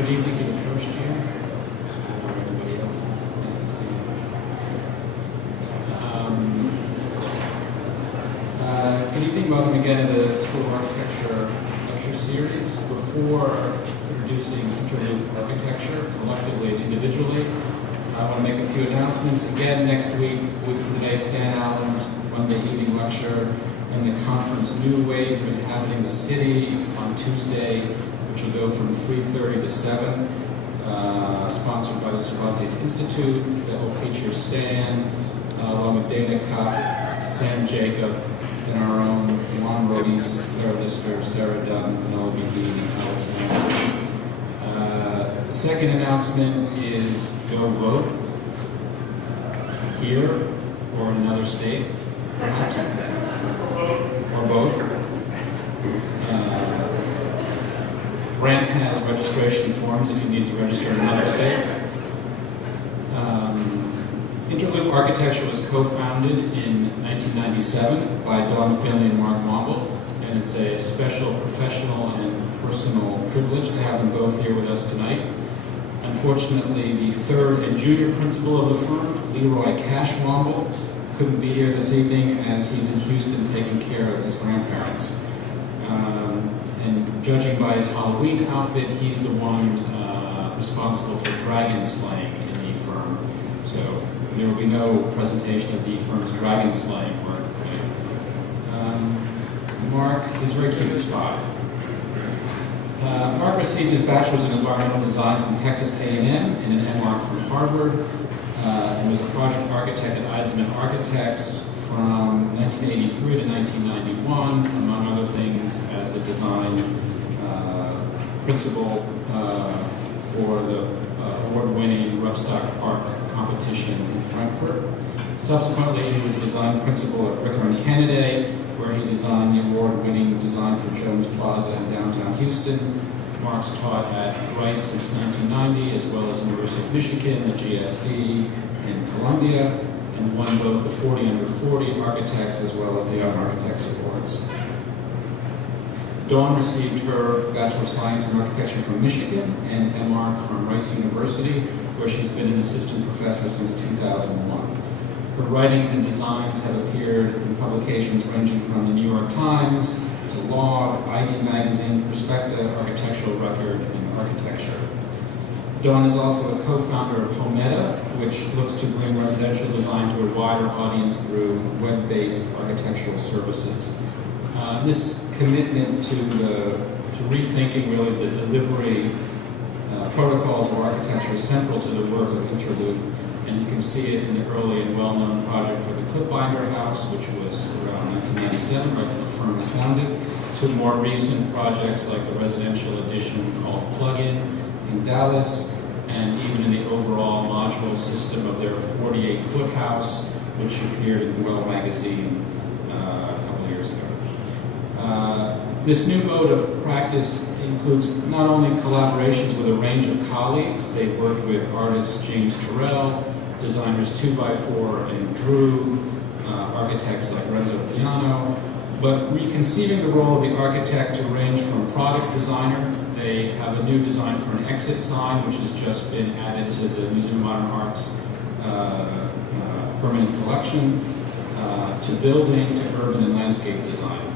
Good evening to the first year. Everybody else is nice to see you. Good evening, welcome again to the School of Architecture lecture series. Before introducing Interloop architecture collectively and individually, I want to make a few announcements. Again, next week, week from today, Stan Allen's Monday evening lecture and the conference New Ways of Inhabiting the City on Tuesday, which will go from 3:30 to 7, sponsored by the Cervantes Institute, that will feature Stan, along with Dana Cuff, Sam Jacob, and our own Juan Rodis, Claire Lister, Sarah Dunn, Penelope Dean, and Alex Lambert. The second announcement is go vote here or in another state, perhaps, or both. Grant has registration forms if you need to register in other states. Interloop Architecture was co-founded in 1997 by Dawn Finley and Mark Wamble, and it's a special professional and personal privilege to have them both here with us tonight. Unfortunately, the third and junior principal of the firm, Leroy Cash Wamble, couldn't be here this evening as he's in Houston taking care of his grandparents. And judging by his Halloween outfit, he's the one responsible for dragon slaying in the firm. So there will be no presentation of the firm's dragon slaying work today. Mark, he's very cute, he's 5. Mark received his bachelor's in environmental design from Texas A&M and an MArch from Harvard, and was a project architect at Eisenman Architects from 1983 to 1991, among other things, as the design principal for the award-winning Rupstock Park competition in Frankfurt. Subsequently, he was a design principal at Bricker and Kennedy, where he designed the award-winning design for Jones Plaza in downtown Houston. Mark's taught at Rice since 1990, as well as University of Michigan, the GSD, and Columbia, and won both the 40 Under 40 Architects as well as the Young Architects Awards. Dawn received her Bachelor of Science in Architecture from Michigan and MArch from Rice University, where she's been an assistant professor since 2001. Her writings and designs have appeared in publications ranging from the New York Times to Log, ID Magazine, Perspecta, Architectural Record, and Architecture. Dawn is also a co-founder of Homeda, which looks to bring residential design to a wider audience through web-based architectural services. This commitment to rethinking really the delivery protocols of architecture is central to the work of Interloop, and you can see it in the early and well-known project for the Clipbinder House, which was around 1997, right when the firm was founded, to more recent projects like the residential edition called Plug-in in Dallas, and even in the overall modular system of their 48-foot house, which appeared in Dwell magazine a couple of years ago. This new mode of practice includes not only collaborations with a range of colleagues. They've worked with artists James Turrell, designers 2x4 and Droog, architects like Renzo Piano, but reconceiving the role of the architect to range from product designer. They have a new design for an exit sign, which has just been added to the Museum of Modern Art's permanent collection, to building, to urban and landscape design.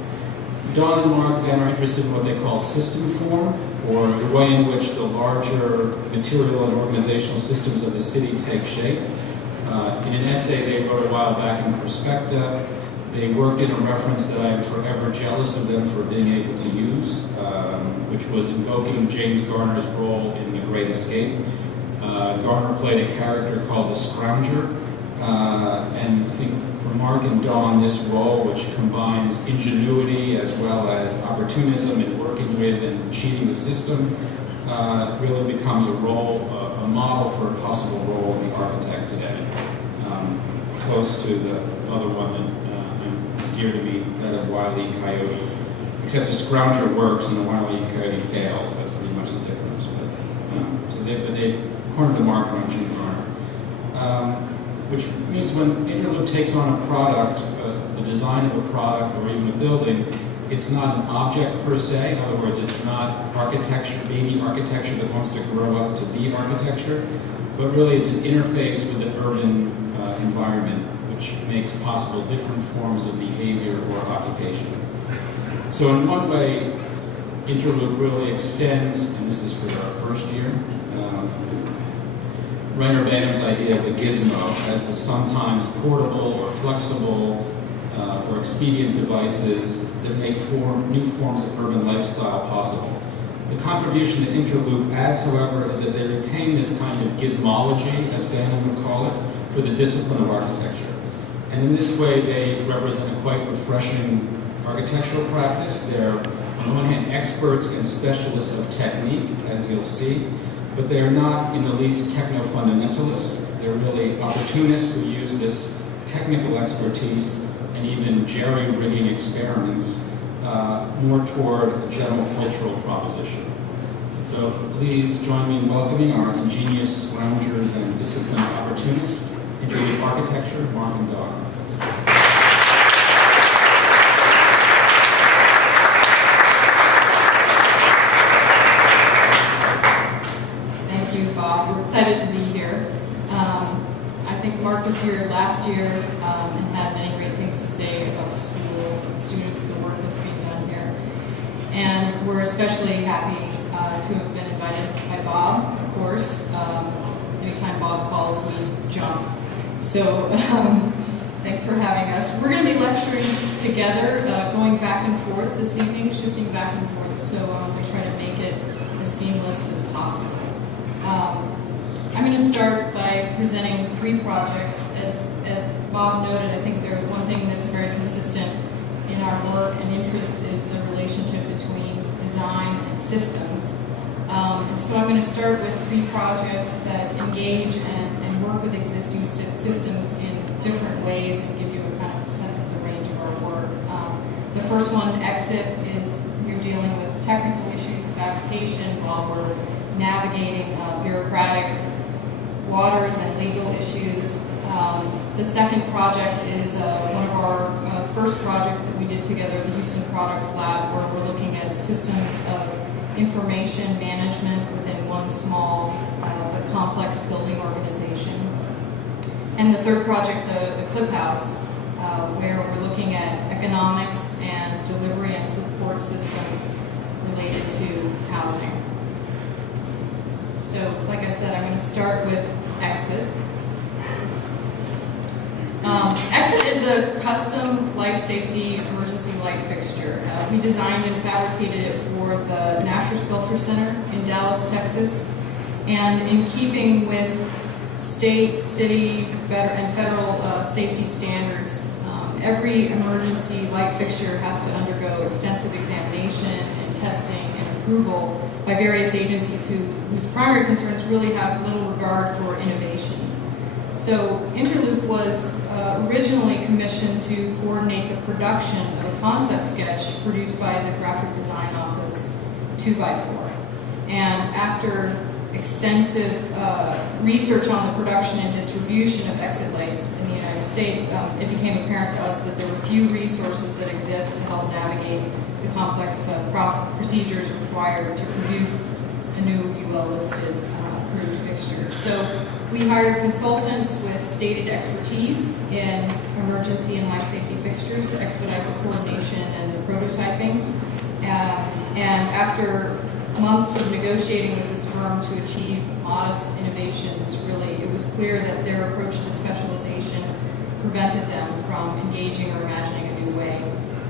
Dawn and Mark then are interested in what they call system form, or the way in which the larger material and organizational systems of the city take shape. In an essay they wrote a while back in Perspecta, they worked in a reference that I am forever jealous of them for being able to use, which was invoking James Garner's role in The Great Escape. Garner played a character called the Scrounger, and I think for Mark and Dawn, this role, which combines ingenuity as well as opportunism in working with and cheating the system, really becomes a model for a possible role in the architect today. Close to the other one that is dear to me, that of Wile E. Coyote. Except the Scrounger works and the Wile E. Coyote fails. That's pretty much the difference. But, so they cornered the market on Jim Garner. Which means when Interloop takes on a product, the design of a product or even a building, It's not an object per se. In other words, it's not architecture, baby architecture that wants to grow up to be architecture, but really it's an interface with the urban environment, which makes possible different forms of behavior or occupation. So in one way, Interloop really extends, and this is for our first year, Rainer Banham's idea of the gizmo as the sometimes portable or flexible or expedient devices that make new forms of urban lifestyle possible. The contribution that Interloop adds, however, is that they retain this kind of gizmology, as Banham would call it, for the discipline of architecture. And in this way, they represent a quite refreshing architectural practice. They're, on the one hand, experts and specialists of technique, as you'll see, but they are not in the least techno-fundamentalists. They're really opportunists who use this technical expertise and even jerry-rigging experiments more toward a general cultural proposition. So please join me in welcoming our ingenious scroungers and disciplined opportunists, Interloop Architecture, Mark and Doug. We're excited to be here. I think Mark was here last year and had many great things to say about the school, the students, the work that's being done here. And we're especially happy to have been invited by Bob, of course. Anytime Bob calls, we jump. So thanks for having us. We're going to be lecturing together, going back and forth this evening, shifting back and forth, so we try to make it as seamless as possible. I'm going to start by presenting 3 projects. As Bob noted, I think one thing that's very consistent in our work and interest is the relationship between design and systems. And so I'm going to start with 3 projects that engage and work with existing systems in different ways and give you a kind of sense of the range of our work. The first one, Exit, is you're dealing with technical issues of fabrication while we're navigating bureaucratic waters and legal issues. The second project is one of our first projects that we did together, the Houston Products Lab, where we're looking at systems of information management within one small but complex building organization. And the third project, the Clip House, where we're looking at economics and delivery and support systems related to housing. So, like I said, I'm going to start with Exit. Exit is a custom life safety emergency light fixture. We designed and fabricated it for the Nasher Sculpture Center in Dallas, Texas. And in keeping with state, city, and federal safety standards, every emergency light fixture has to undergo extensive examination and testing and approval by various agencies whose primary concerns really have little regard for innovation. So Interloop was originally commissioned to coordinate the production of a concept sketch produced by the graphic design office 2x4. And after extensive research on the production and distribution of exit lights in the United States, it became apparent to us that there were few resources that exist to help navigate the complex procedures required to produce a new UL-listed approved fixture. So we hired consultants with stated expertise in emergency and life safety fixtures to expedite the coordination and the prototyping. And after months of negotiating with this firm to achieve modest innovations, really, it was clear that their approach to specialization prevented them from engaging or imagining a new way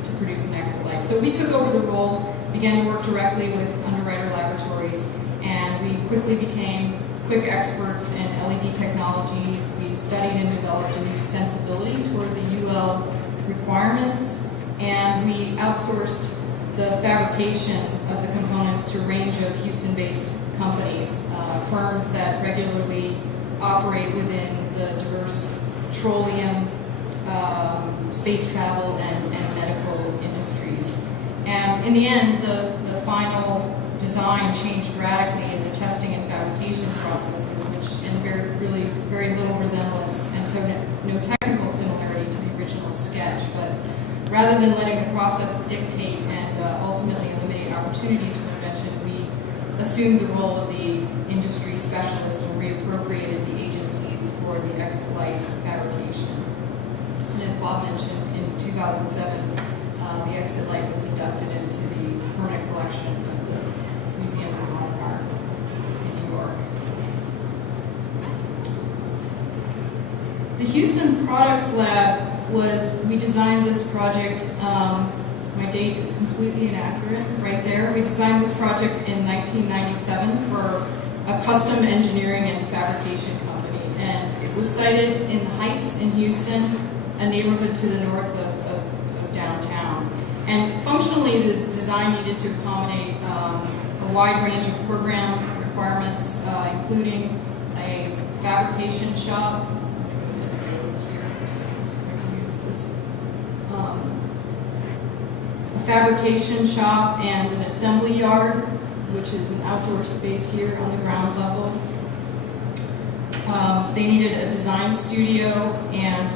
to produce an exit light. So we took over the role, began to work directly with Underwriter Laboratories, and we quickly became quick experts in LED technologies. We studied and developed a new sensibility toward the UL requirements, and we outsourced the fabrication of the components to a range of Houston-based companies, firms that regularly operate within the diverse petroleum, space travel, and medical industries. And in the end, the final design changed radically in the testing and fabrication processes, and very little resemblance and no technical similarity to the original sketch. But rather than letting the process dictate and ultimately eliminate opportunities for invention, we assumed the role of the industry specialist and reappropriated the agencies for the exit light fabrication. And as Bob mentioned, in 2007, the exit light was inducted into the permanent collection of the Museum of Modern Art in New York. The Houston Products Lab we designed this project, my date is completely inaccurate right there. We designed this project in 1997 for a custom engineering and fabrication company. And it was sited in the Heights in Houston, a neighborhood to the north of downtown. And functionally, the design needed to accommodate a wide range of program requirements, including a fabrication shop. A fabrication shop and an assembly yard, which is an outdoor space here on the ground level. They needed a design studio, and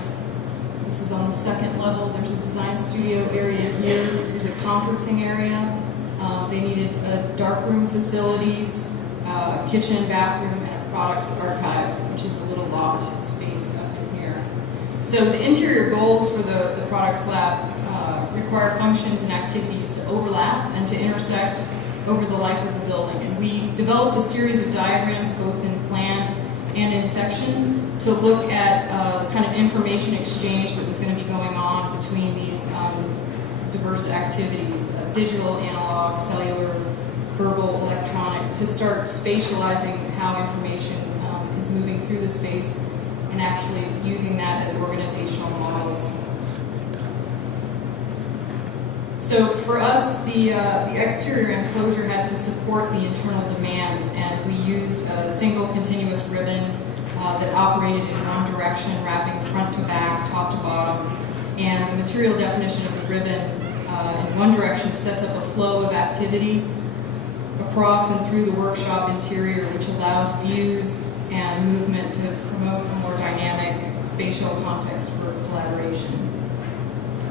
this is on the second level. There's a design studio area here. There's a conferencing area. They needed a darkroom facilities, kitchen, bathroom, and a products archive, which is a little loft space up in here. So the interior goals for the products lab require functions and activities to overlap and to intersect over the life of the building. And we developed a series of diagrams, both in plan and in section, to look at the kind of information exchange that was going to be going on between these diverse activities, digital, analog, cellular, verbal, electronic, to start spatializing how information is moving through the space and actually using that as organizational models. So for us, the exterior enclosure had to support the internal demands, and we used a single continuous ribbon that operated in one direction, wrapping front to back, top to bottom. And the material definition of the ribbon in one direction sets up a flow of activity across and through the workshop interior, which allows views and movement to promote a more dynamic spatial context for collaboration.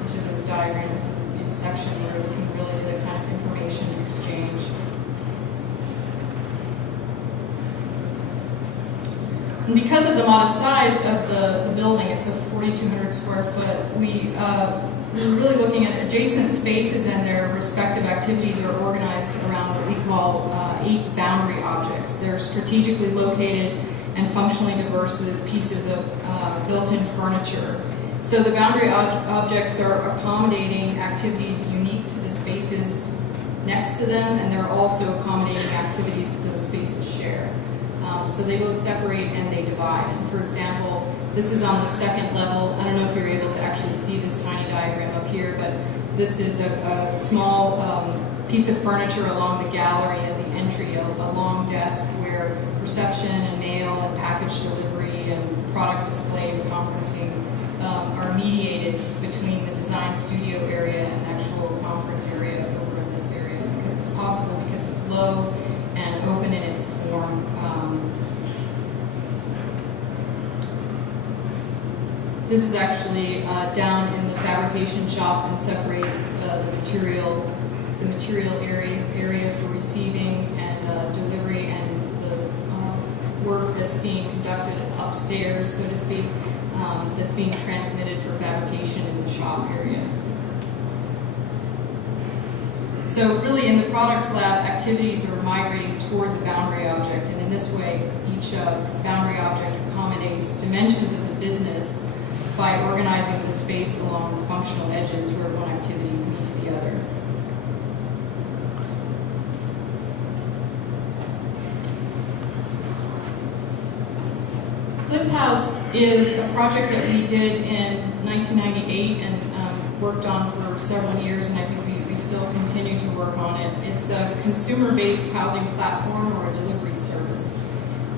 These are those diagrams in section that are looking really at a kind of information exchange. And because of the modest size of the building, it's a 4,200 square foot, we were really looking at adjacent spaces, and their respective activities are organized around what we call 8 boundary objects. They're strategically located and functionally diverse pieces of built-in furniture. So the boundary objects are accommodating activities unique to the spaces next to them, and they're also accommodating activities that those spaces share. So they both separate and they divide. And for example, this is on the second level. I don't know if you're able to actually see this tiny diagram up here, but this is a small piece of furniture along the gallery at the entry, a long desk where reception and mail and package delivery and product display and conferencing are mediated between the design studio area and the actual conference area over in this area. It's possible because it's low and open in its form. This is actually down in the fabrication shop and separates the material area for receiving and delivery, and the work that's being conducted upstairs, so to speak, that's being transmitted for fabrication in the shop area. So really in the products lab, activities are migrating toward the boundary object, and in this way, each boundary object accommodates dimensions of the business by organizing the space along the functional edges where one activity meets the other. Clip House is a project that we did in 1998 and worked on for several years, and I think we still continue to work on it. It's a consumer-based housing platform or a delivery service.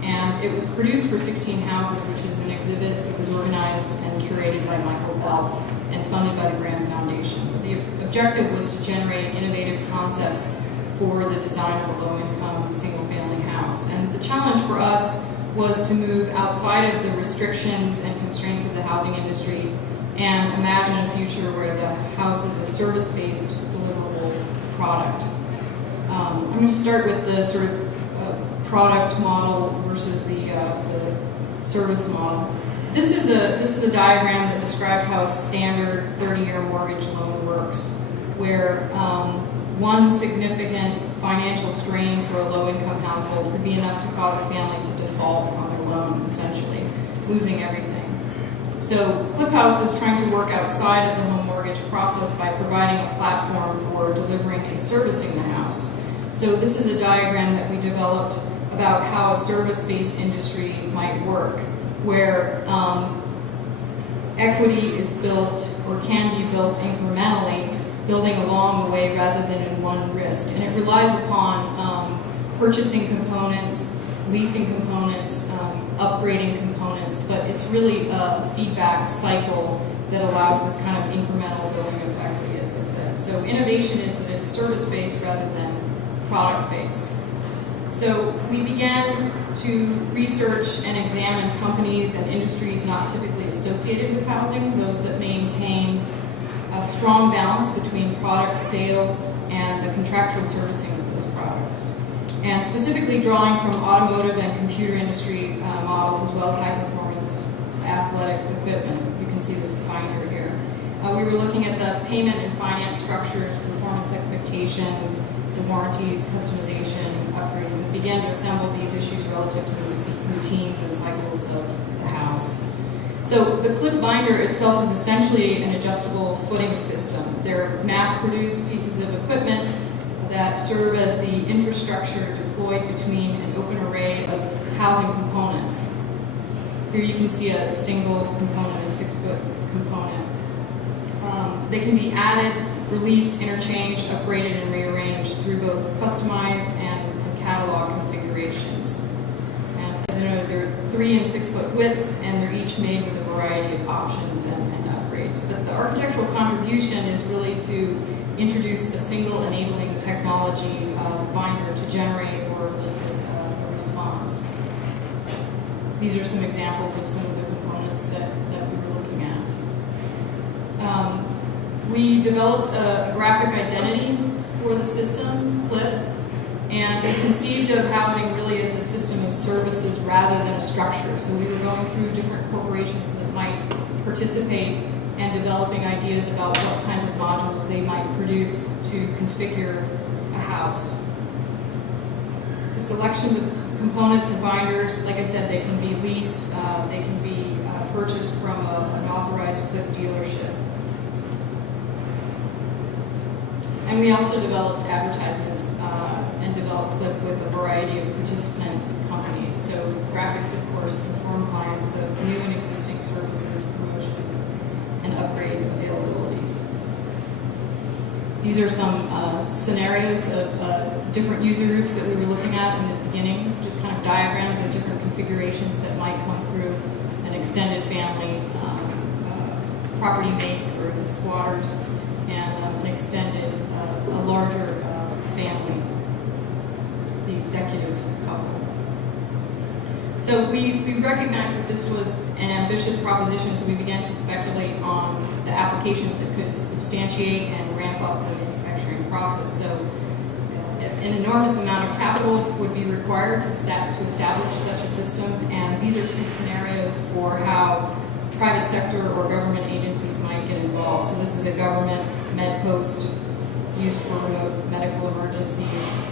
And it was produced for 16 Houses, which is an exhibit. It was organized and curated by Michael Bell and funded by the Graham Foundation. But the objective was to generate innovative concepts for the design of a low-income, single-family house. And the challenge for us was to move outside of the restrictions and constraints of the housing industry and imagine a future where the house is a service-based deliverable product. I'm going to start with the sort of product model versus the service model. This is a diagram that describes how a standard 30-year mortgage loan works, where one significant financial strain for a low-income household could be enough to cause a family to default on their loan, essentially, losing everything. So ClipHouse is trying to work outside of the home mortgage process by providing a platform for delivering and servicing the house. So this is a diagram that we developed about how a service-based industry might work, where equity is built or can be built incrementally, building along the way rather than in one risk. And it relies upon purchasing components, leasing components, upgrading components, but it's really a feedback cycle that allows this kind of incremental building of equity, as I said. So innovation is that it's service-based rather than product-based. So we began to research and examine companies and industries not typically associated with housing, those that maintain a strong balance between product sales and the contractual servicing of those products. And specifically drawing from automotive and computer industry models, as well as high-performance athletic equipment. You can see this binder here. We were looking at the payment and finance structures, performance expectations, the warranties, customization, upgrades, and began to assemble these issues relative to the routines and cycles of the house. So the clip binder itself is essentially an adjustable footing system. They're mass-produced pieces of equipment that serve as the infrastructure deployed between an open array of housing components. Here you can see a single component, a 6-foot component. They can be added, released, interchanged, upgraded, and rearranged through both customized and catalog configurations. And as I noted, they're 3 and 6 foot widths, and they're each made with a variety of options and upgrades. But the architectural contribution is really to introduce a single enabling technology binder to generate or elicit a response. These are some examples of some of the components that we were looking at. We developed a graphic identity for the system, CLIP, and we conceived of housing really as a system of services rather than a structure. So we were going through different corporations that might participate and developing ideas about what kinds of modules they might produce to configure a house. To selections of components and binders, like I said, they can be leased, they can be purchased from an authorized CLIP dealership. And we also developed advertisements and developed CLIP with a variety of participant companies. So graphics, of course, inform clients of new and existing services, promotions, and upgrade availabilities. These are some scenarios of different user groups that we were looking at in the beginning, just kind of diagrams of different configurations that might come through an extended family, property mates or the squatters, and an extended, a larger family, the executive couple. So we recognized that this was an ambitious proposition, so we began to speculate on the applications that could substantiate and ramp up the manufacturing process. So an enormous amount of capital would be required to establish such a system, and these are two scenarios for how private sector or government agencies might get involved. So this is a government med post used for remote medical emergencies,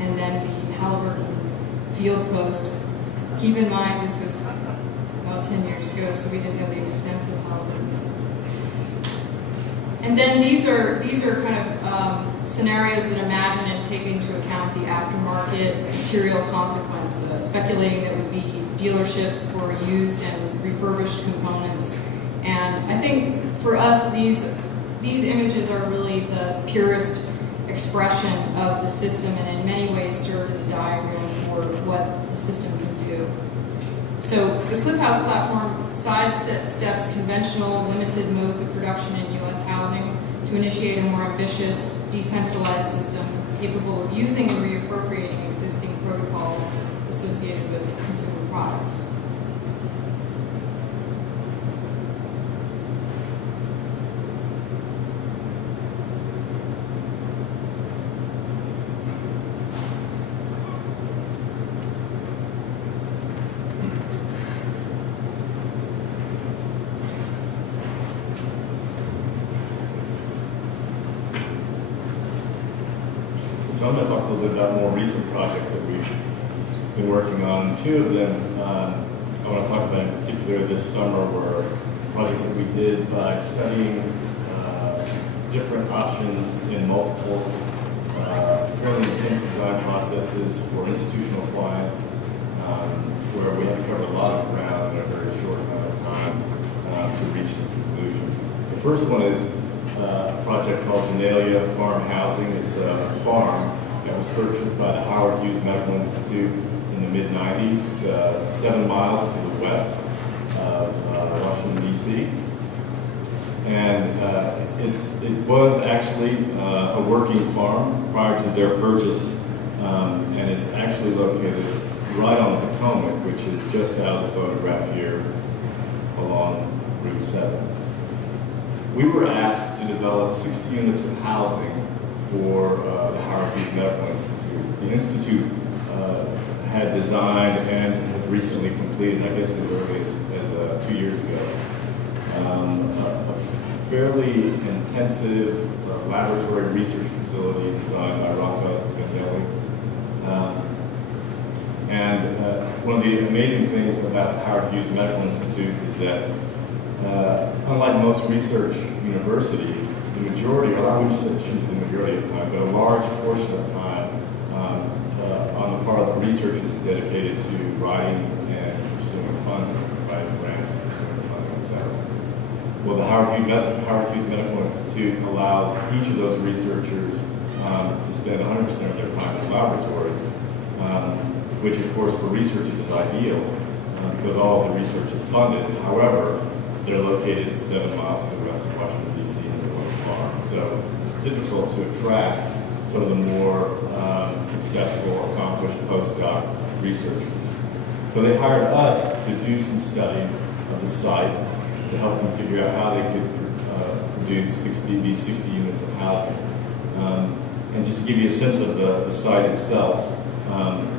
and then the Halliburton field post. Keep in mind, this was about 10 years ago, so we didn't know the extent of Halliburton's. And then these are kind of scenarios that imagine and take into account the aftermarket material consequence, speculating that would be dealerships for used and refurbished components. And I think for us, these images are really the purest expression of the system, and in many ways serve as a diagram for what the system can do. So the ClipHouse platform sidesteps conventional limited modes of production in U.S. housing to initiate a more ambitious, decentralized system capable of using and reappropriating existing protocols associated with consumer products. So I'm going to talk a little bit about more recent projects that we've been working on. Two of them I want to talk about in particular this summer were projects that we did by studying different options in multiple fairly intense design processes for institutional clients, where we had to cover a lot of ground in a very short amount of time to reach some conclusions. The first one is a project called Genelia Farm Housing. It's a farm that was purchased by the Howard Hughes Medical Institute in the mid-90s. It's 7 miles to the west of Washington, D.C. And it was actually a working farm prior to their purchase, and it's actually located right on the Potomac, which is just out of the photograph here along Route 7. We were asked to develop 60 units of housing for the Howard Hughes Medical Institute. The Institute had designed and has recently completed, I guess as early as 2 years ago, a fairly intensive laboratory research facility designed by Raphael Finley. One of the amazing things about the Howard Hughes Medical Institute is that unlike most research universities, the majority, or I wouldn't choose the majority of time, but a large portion of time on the part of the researchers is dedicated to writing and pursuing funding, writing grants, pursuing funding, etc. Well, the Howard Hughes Medical Institute allows each of those researchers to spend 100% of their time in laboratories, which of course for researchers is ideal because all of the research is funded. However, they're located 7 miles to the west of Washington, D.C. in the Wood Farm. So it's difficult to attract some of the more successful, accomplished postdoc researchers. So they hired us to do some studies of the site to help them figure out how they could produce these 60 units of housing. And just to give you a sense of the site itself,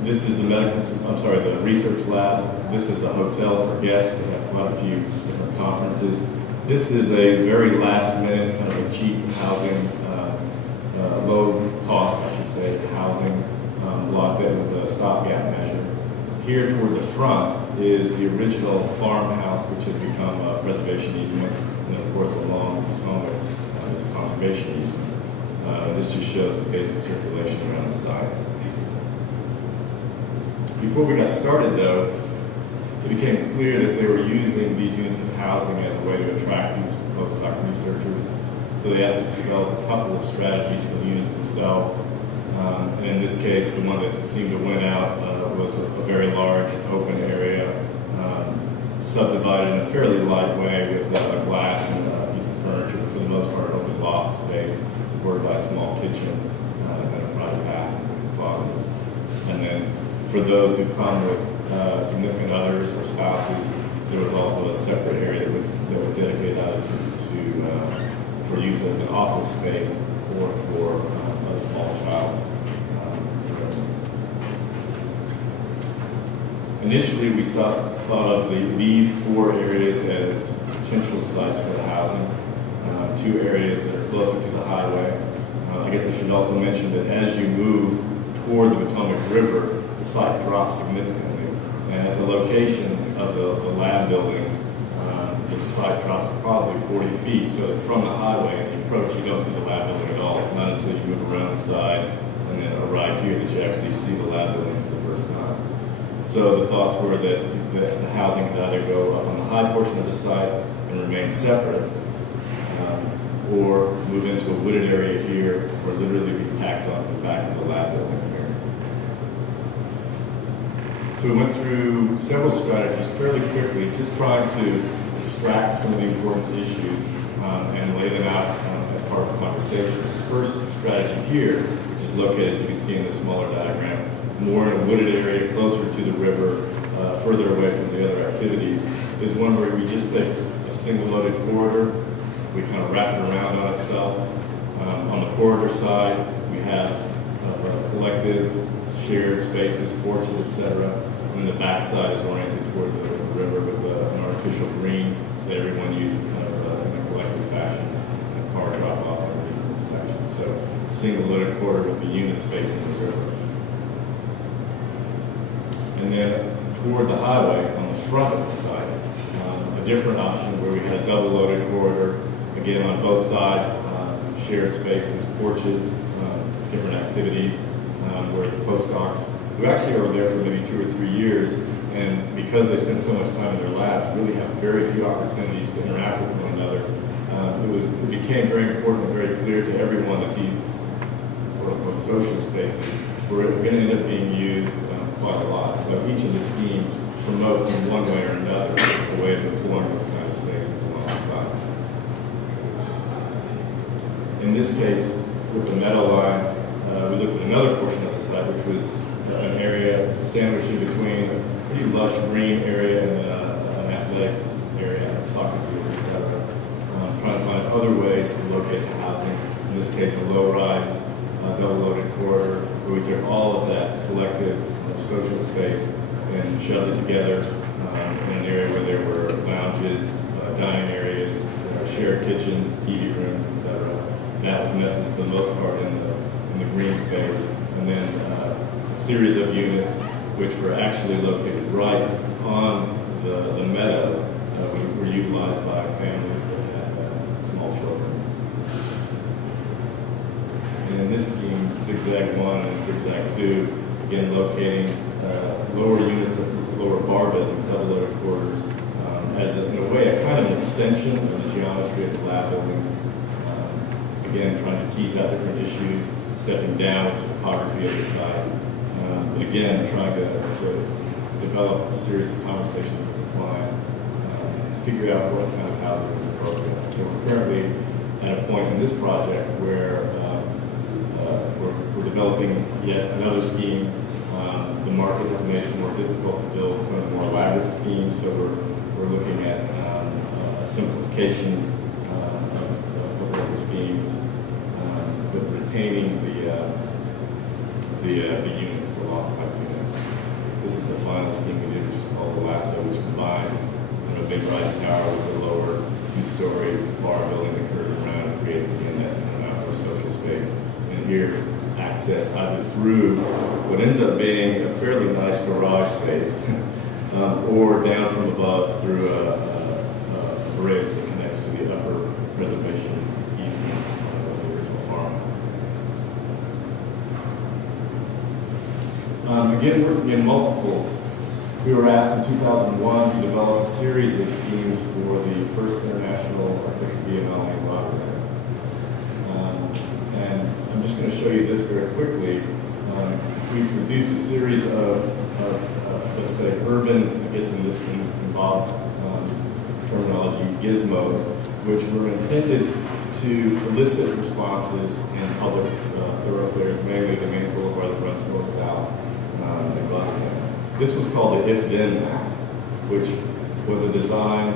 this is the research lab. This is a hotel for guests. They have quite a few different conferences. This is a very last minute, kind of a cheap housing, low cost, I should say, housing lot that was a stopgap measure. Here toward the front is the original farmhouse, which has become a preservation easement. And then of course along Potomac is a conservation easement. This just shows the basic circulation around the site. Before we got started though, it became clear that they were using these units of housing as a way to attract these postdoc researchers. So they asked us to develop a couple of strategies for the units themselves. And in this case, the one that seemed to win out was a very large open area, subdivided in a fairly light way with a glass and a piece of furniture, but for the most part, open loft space, supported by a small kitchen and a private bathroom and closet. And then for those who come with significant others or spouses, there was also a separate area that was dedicated either for use as an office space or for a small child's room. Initially, we thought of these 4 areas as potential sites for the housing. 2 areas that are closer to the highway. I guess I should also mention that as you move toward the Potomac River, the site drops significantly. And at the location of the lab building, the site drops probably 40 feet, so that from the highway and the approach, you don't see the lab building at all. It's not until you move around the side and then arrive here that you actually see the lab building for the first time. So the thoughts were that the housing could either go up on the high portion of the site and remain separate, or move into a wooded area here, or literally be tacked onto the back of the lab building here. So we went through several strategies fairly quickly, just trying to extract some of the important issues and lay them out as part of the conversation. The first strategy here, which is located, as you can see in the smaller diagram, more in a wooded area closer to the river, further away from the other activities, is one where we just take a single loaded corridor, we kind of wrap it around on itself. On the corridor side, we have collective shared spaces, porches, etc. And then the back side is oriented toward the river with an artificial green that everyone uses kind of in a collective fashion, and a car drop off underneath in the section. So single loaded quarter with the units facing the river. And then toward the highway on the front of the site, a different option where we had a double loaded corridor, again on both sides, shared spaces, porches, different activities, where the postdocs, who actually were there for maybe 2 or 3 years, and because they spend so much time in their labs, really have very few opportunities to interact with one another. It became very important and very clear to everyone that these quote-unquote social spaces were going to end up being used quite a lot. So each of the schemes promotes in one way or another a way of deploying those kind of spaces along the side. In this case, with the meadow line, we looked at another portion of the site, which was an area sandwiched in between a pretty lush green area and an athletic area, soccer fields, etc. Trying to find other ways to locate the housing. In this case, a low-rise, double-loaded corridor, where we took all of that collective social space and shoved it together in an area where there were lounges, dining areas, shared kitchens, TV rooms, etc. That was nestled for the most part in the green space, and then a series of units which were actually located right on the meadow, were utilized by families that had small children. And in this scheme, Zigzag 1 and Zigzag 2, again locating lower units, lower bar buildings, double-loaded quarters, as in a way a kind of an extension of the geometry of the lab building. Again, trying to tease out different issues, stepping down with the topography of the site, but again, trying to develop a series of conversations with the client to figure out what kind of housing was appropriate. So we're currently at a point in this project where we're developing yet another scheme. The market has made it more difficult to build some of the more elaborate schemes, so we're looking at a simplification of the schemes, but retaining the units, the loft type units. This is the final scheme we did, which is called the Lasso, which combines a big rise tower with a lower 2-story bar building that curves around and creates again that kind of outdoor social space. And here, access either through what ends up being a fairly nice garage space, or down from above through a bridge that connects to the upper preservation easement of the original farmhouse space. Again, working in multiples, we were asked in 2001 to develop a series of schemes for the first International Architecture Biennale in Rotterdam. And I'm just going to show you this very quickly. We produced a series of let's say, urban, I guess in Bob's terminology, gizmos, which were intended to elicit responses in public thoroughfares, mainly the main boulevard that runs north-south in Rotterdam. This was called the if-then map, which was a design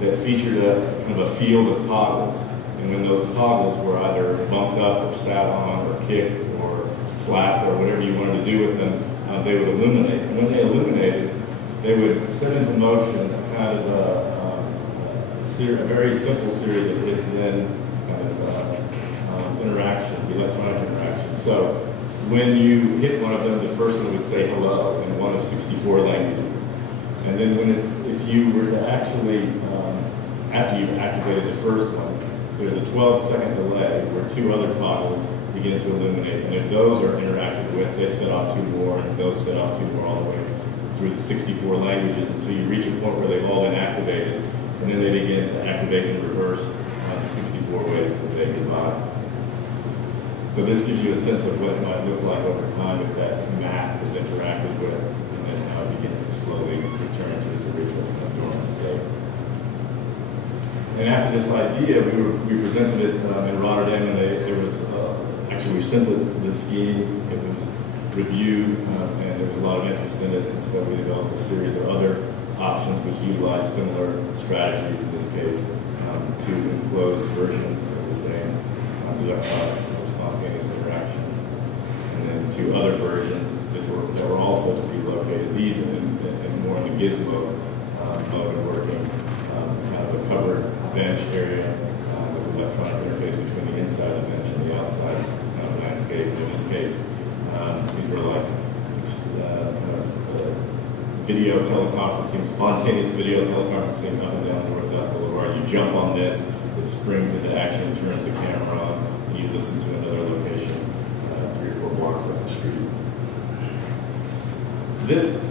that featured a kind of a field of toggles. And when those toggles were either bumped up or sat on or kicked or slapped or whatever you wanted to do with them, they would illuminate. And when they illuminated, they would set into motion a kind of a very simple series of if-then kind of interactions, electronic interactions. So when you hit one of them, the first one would say hello in one of 64 languages. And then if you were to actually, after you've activated the first one, there's a 12-second delay where 2 other toggles begin to illuminate. And if those are interacted with, they set off 2 more, and those set off 2 more all the way through the 64 languages until you reach a point where they've all been activated. And then they begin to activate in reverse 64 ways to say goodbye. So this gives you a sense of what it might look like over time if that map is interacted with, and then how it begins to slowly return to its original dormant state. And after this idea, we presented it in Rotterdam, and there was actually we sent the scheme. It was reviewed, and there was a lot of interest in it. And so we developed a series of other options which utilize similar strategies. In this case, 2 enclosed versions of the same electronic spontaneous interaction, and then 2 other versions that were also to be located. These in more in the gizmo mode of working, kind of a covered bench area with a electronic interface between the inside of the bench and the outside kind of landscape. In this case, these were like video teleconferencing, spontaneous video teleconferencing up and down North-South Boulevard. You jump on this, it springs into action, turns the camera on, and you listen to another location 3 or 4 blocks up the street. This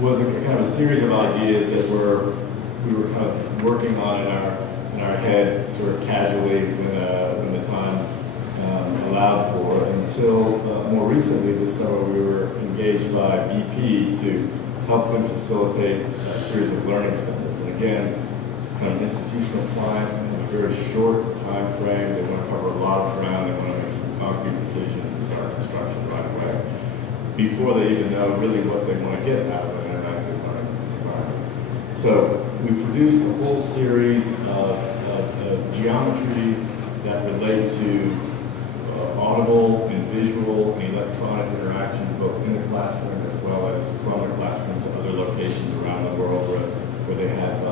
was a kind of a series of ideas that we were kind of working on in our head, sort of casually when the time allowed for, until more recently this summer we were engaged by BP to help them facilitate a series of learning centers. And again, it's kind of an institutional client in a very short time frame. They want to cover a lot of ground. They want to make some concrete decisions and start construction right away, before they even know really what they want to get out of an interactive learning environment. So we produced a whole series of geometries that relate to audible and visual and electronic interactions, both in the classroom as well as from the classroom to other locations around the world where they have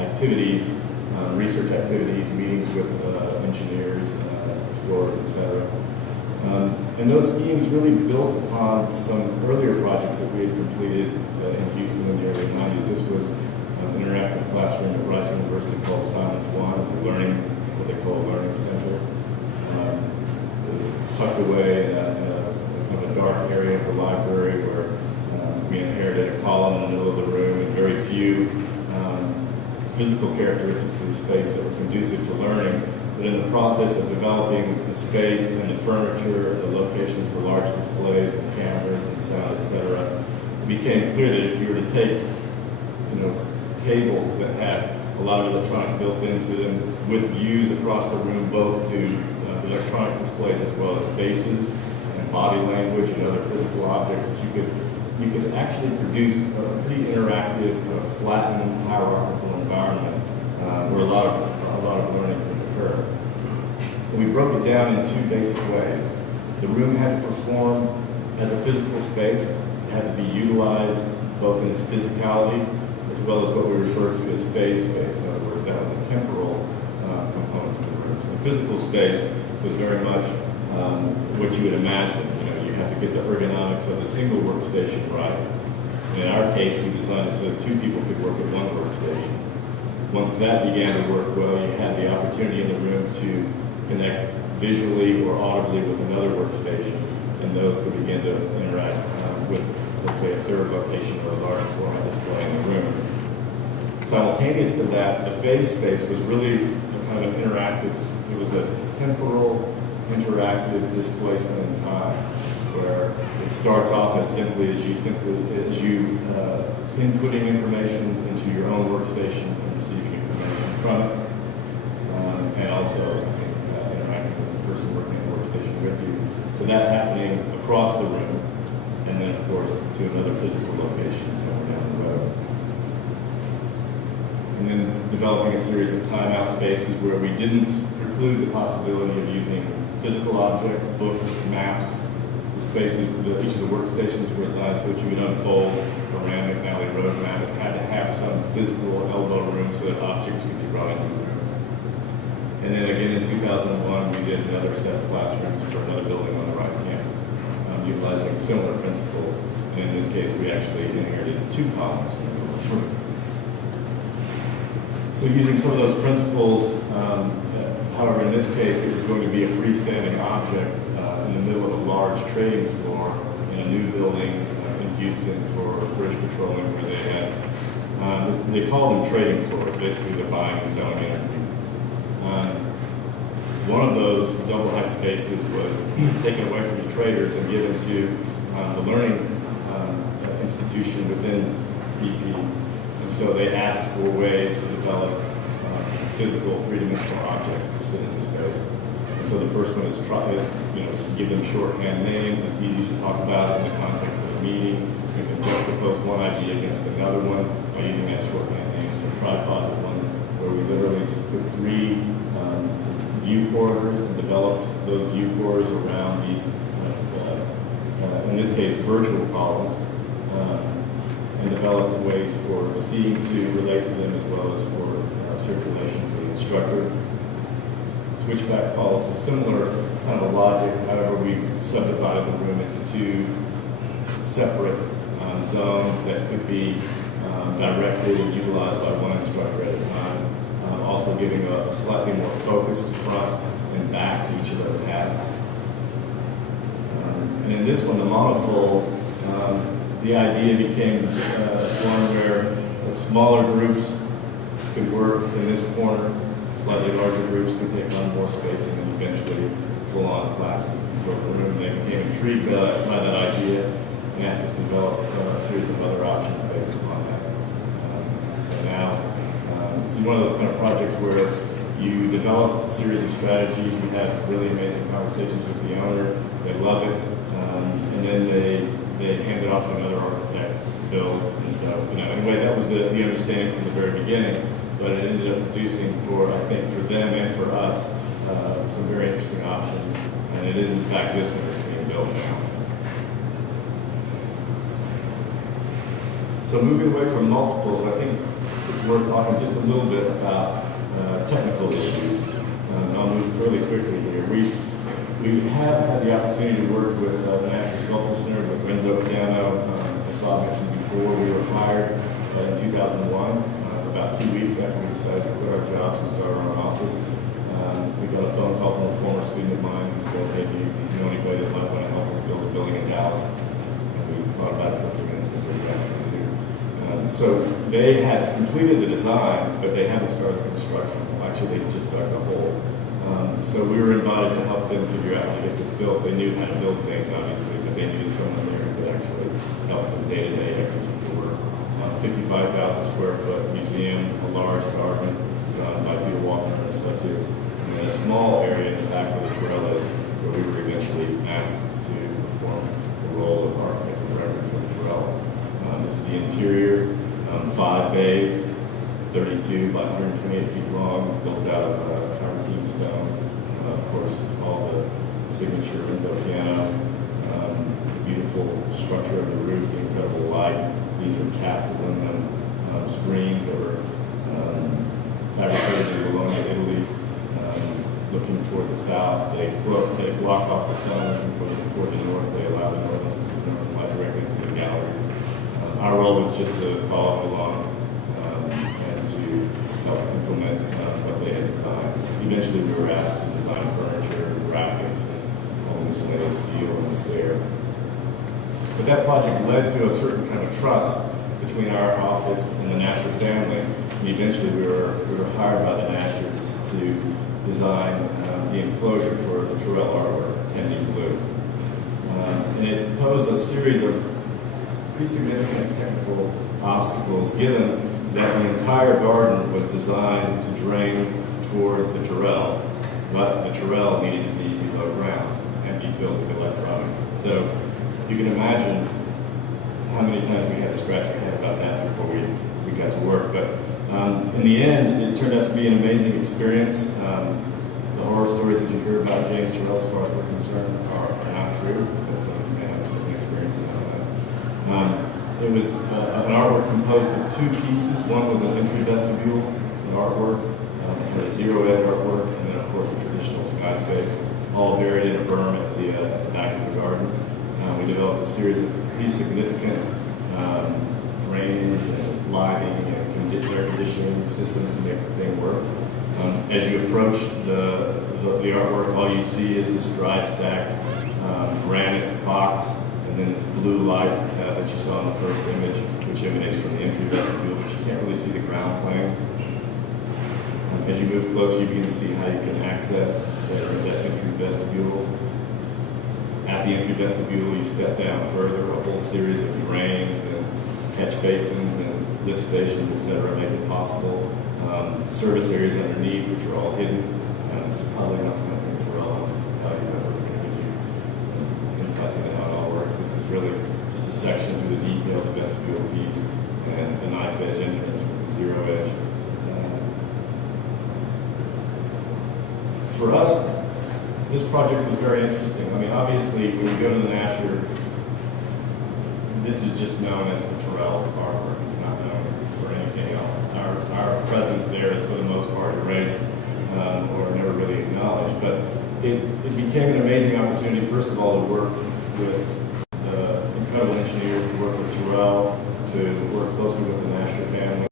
activities, research activities, meetings with engineers, explorers, etc. And those schemes really built upon some earlier projects that we had completed in Houston in the early 90s. This was an interactive classroom at Rice University called Silence One. It was a learning, what they call a learning center. It was tucked away in a kind of a dark area of the library where we inherited a column in the middle of the room and very few physical characteristics of the space that were conducive to learning. But in the process of developing the space and the furniture, the locations for large displays and cameras and sound, etc., it became clear that if you were to take, tables that had a lot of electronics built into them with views across the room, both to electronic displays as well as faces and body language and other physical objects, that you could actually produce a pretty interactive, kind of flattened, hierarchical environment where a lot of learning could occur. And we broke it down in 2 basic ways. The room had to perform as a physical space. It had to be utilized both in its physicality as well as what we refer to as phase space. In other words, that was a temporal component to the room. So the physical space was very much what you would imagine. You have to get the ergonomics of the single workstation right. And in our case, we designed it so that 2 people could work at one workstation. Once that began to work well, you had the opportunity in the room to connect visually or audibly with another workstation, and those could begin to interact with, let's say, a third location or a large format display in the room. Simultaneous to that, the phase space was really a kind of an interactive, it was a temporal, interactive displacement in time, where it starts off as simply as you inputting information into your own workstation and receiving information from it, and also interacting with the person working at the workstation with you, to that happening across the room, and then of course to another physical location somewhere down the road. And then developing a series of timeout spaces where we didn't preclude the possibility of using physical objects, books, maps. The spaces, each of the workstations were designed so that you would unfold a Rand McNally road map. It had to have some physical elbow room so that objects could be brought into the room. And then again in 2001, we did another set of classrooms for another building on the Rice campus, utilizing similar principles. And in this case, we actually inherited 2 columns in the middle of the room. So using some of those principles, however, in this case, it was going to be a freestanding object in the middle of a large trading floor in a new building in Houston for British Petroleum, where they had, they called them trading floors. Basically, they're buying and selling energy. One of those double height spaces was taken away from the traders and given to the learning institution within BP. And so they asked for ways to develop physical three-dimensional objects to sit in the space. And so the first one is give them shorthand names. It's easy to talk about in the context of a meeting. We can juxtapose one idea against another one by using that shorthand name. So tripod is one where we literally just put 3 view corridors and developed those view corridors around these, in this case, virtual columns, and developed ways for the seating to relate to them as well as for circulation for the instructor. switchback follows a similar kind of logic. However, we subdivided the room into two separate zones that could be directed and utilized by one instructor at a time, also giving a slightly more focused front and back to each of those halves. And in this one, the monofold, the idea became one where smaller groups could work in this corner, slightly larger groups could take on more space, and then eventually full-on classes could fill the room. They became intrigued by that idea and asked us to develop a series of other options based upon that. So now, this is one of those kind of projects where you develop a series of strategies, you have really amazing conversations with the owner, they love it, and then they hand it off to another architect to build. And so, anyway, that was the understanding from the very beginning, but it ended up producing I think for them and for us, some very interesting options, and it is in fact this one that's being built now. So moving away from multiples, I think it's worth talking just a little bit about technical issues. I'll move fairly quickly here. We have had the opportunity to work with the National Sculpture Center, with Renzo Piano. As Bob mentioned before, we were hired in 2001, about 2 weeks after we decided to quit our jobs and start our own office. We got a phone call from a former student of mine who said, "Hey, do you know anybody that might want to help us build a building in Dallas?" And we thought about it for a few minutes and said, "Yeah, we do." So they had completed the design, but they hadn't started the construction. Actually, they just dug the hole. So we were invited to help them figure out how to get this built. They knew how to build things, obviously, but they needed someone there who could actually help them day-to-day execute the work. 55,000 square foot museum, a large garden designed by Peter Walker and Associates, and then a small area in the back where the trail is, where we were eventually asked to perform the role of architect of record for the trail. This is the interior, 5 bays, 32 by 128 feet long, built out of travertine stone. Of course, all the signature Renzo piano, the beautiful structure of the roof, the incredible light. These are cast aluminum screens that were fabricated in Bologna, Italy, looking toward the south. They block off the sun, looking toward the north. They allow the northern light directly into the galleries. Our role was just to follow along and to help implement what they had designed. Eventually, we were asked to design furniture, graphics, and all the miscellaneous steel and the stair. But that project led to a certain kind of trust between our office and the Nasher family. And eventually, we were hired by the Nashers to design the enclosure for the Turrell artwork, Tendy Blue. And it posed a series of pretty significant technical obstacles, given that the entire garden was designed to drain toward the Turrell, but the Turrell needed to be below ground and be filled with electronics. So you can imagine how many times we had to scratch our head about that before we got to work. But in the end, it turned out to be an amazing experience. The horror stories that you hear about James Turrell, as far as we're concerned, are not true. But some may have different experiences on that. It was an artwork composed of 2 pieces. One was an entry vestibule, an artwork, had a zero-edge artwork, and then, of course, a traditional sky space, all buried in a berm at the back of the garden. We developed a series of pretty significant drainage and lighting and air conditioning systems to make the thing work. As you approach the artwork, all you see is this dry stacked granite box, and then this blue light that you saw in the first image, which emanates from the entry vestibule, but you can't really see the ground plane. As you move closer, you begin to see how you can access that entry vestibule. At the entry vestibule, you step down further, a whole series of drains and catch basins and lift stations, etc., make it possible. Service areas underneath, which are all hidden. This is probably not the thing Turrell wants us to tell you, but we're going to give you some insights into how it all works. This is really just a section through the detail of the vestibule piece and the knife edge entrance with the zero edge. For us, this project was very interesting. I mean, obviously, when you go to the Nasher, this is just known as the Turrell artwork. It's not known for anything else. Our presence there is, for the most part, erased or never really acknowledged. But it became an amazing opportunity, first of all, to work with incredible engineers, to work with Terrell, to work closely with the Nasher family,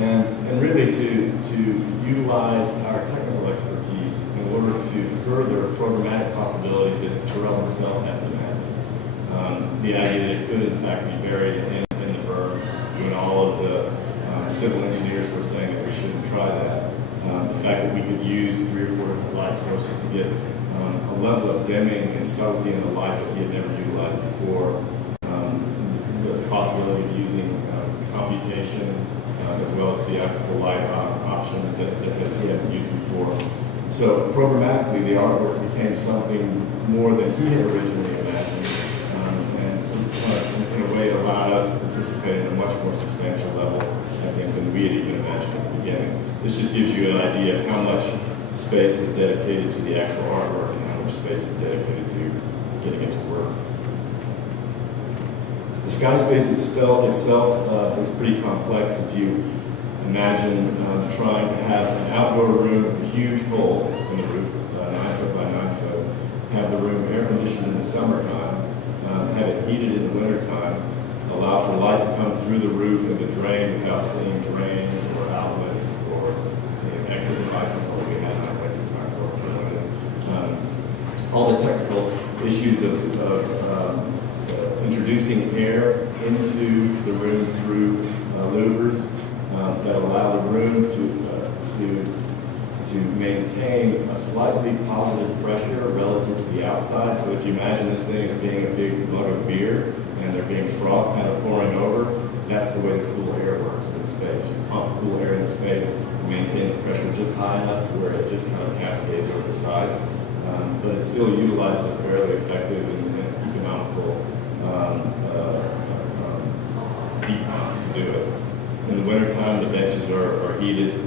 and really to utilize our technical expertise in order to further programmatic possibilities that Terrell himself had imagined. The idea that it could, in fact, be buried in the berm, when all of the civil engineers were saying that we shouldn't try that. The fact that we could use 3 or 4 different light sources to get a level of dimming and subtlety in the light that he had never utilized before. The possibility of using computation as well as theatrical light options that he hadn't used before. So programmatically, the artwork became something more than he had originally imagined, and in a way it allowed us to participate at a much more substantial level, I think, than we had even imagined at the beginning. This just gives you an idea of how much space is dedicated to the actual artwork and how much space is dedicated to getting it to work. The sky space itself is pretty complex. If you imagine trying to have an outdoor room with a huge hole in the roof, 9 foot by 9 foot, have the room air conditioned in the summertime, have it heated in the wintertime, allow for light to come through the roof and to drain without seeing drains or outlets or exit devices, although we had nice exits on for limited. All the technical issues of introducing air into the room through louvers that allow the room to maintain a slightly positive pressure relative to the outside. So if you imagine this thing as being a big mug of beer and there being froth kind of pouring over, that's the way the cool air works in space. You pump cool air in space, it maintains the pressure just high enough to where it just kind of cascades over the sides, but it still utilizes a fairly effective and economical heat pump to do it. In the wintertime, the benches are heated.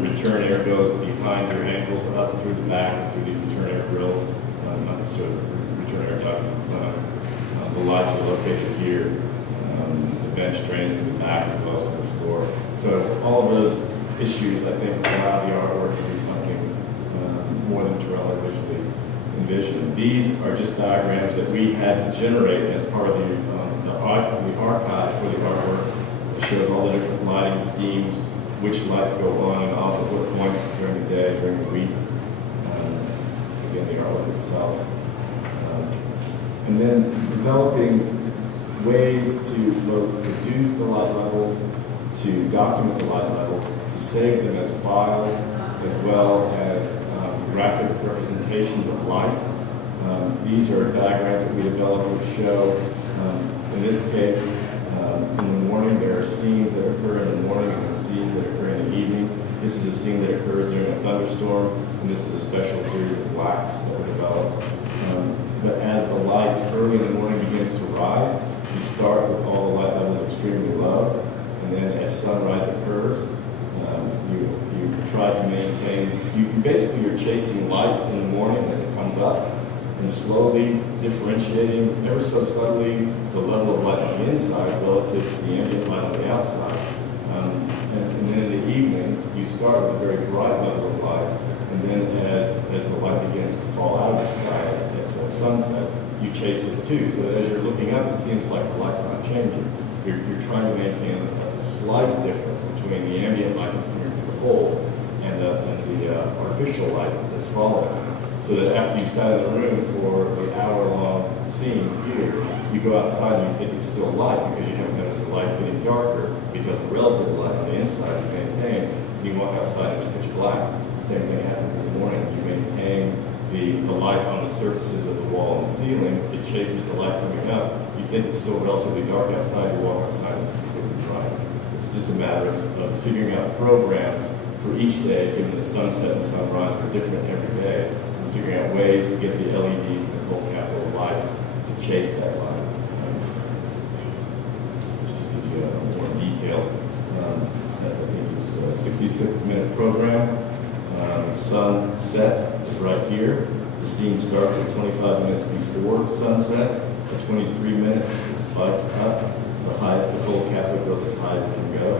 Return air goes behind your ankles up through the back and through these return air grills, not sort of return air ducts and tunnels. The lights are located here. The bench drains to the back as well as to the floor. So all of those issues, I think, allow the artwork to be something more than Terrell originally envisioned. These are just diagrams that we had to generate as part of the archive for the artwork. It shows all the different lighting schemes, which lights go on and off at what points during the day, during the week. Again, the artwork itself. And then developing ways to both reduce the light levels, to document the light levels, to save them as files, as well as graphic representations of light. These are diagrams that we developed which show, in this case, in the morning there are scenes that occur in the morning and scenes that occur in the evening. This is a scene that occurs during a thunderstorm, and this is a special series of blacks that were developed. But as the light early in the morning begins to rise, you start with all the light levels extremely low, and then as sunrise occurs, you try to maintain, you're chasing light in the morning as it comes up, and slowly differentiating ever so subtly the level of light on the inside relative to the ambient light on the outside. And then in the evening, you start with a very bright level of light, and then as the light begins to fall out of the sky at sunset, you chase it too, so that as you're looking up, it seems like the light's not changing. You're trying to maintain a slight difference between the ambient light that's coming through the hole and the artificial light that's falling. So that after you sat in the room for the hour-long scene here, you go outside and you think it's still light because you haven't noticed the light getting darker because the relative light on the inside is maintained. And you walk outside, it's pitch black. Same thing happens in the morning. You maintain the light on the surfaces of the wall and the ceiling. It chases the light coming up. You think it's still relatively dark outside. You walk outside and it's completely bright. It's just a matter of figuring out programs for each day, given the sunset and sunrise are different every day, and figuring out ways to get the LEDs and the cold cathode light to chase that light. This just gives you a more detailed sense. I think it's a 66-minute program. Sunset is right here. The scene starts at 25 minutes before sunset. At 23 minutes, it spikes up. The cold cathode goes as high as it can go.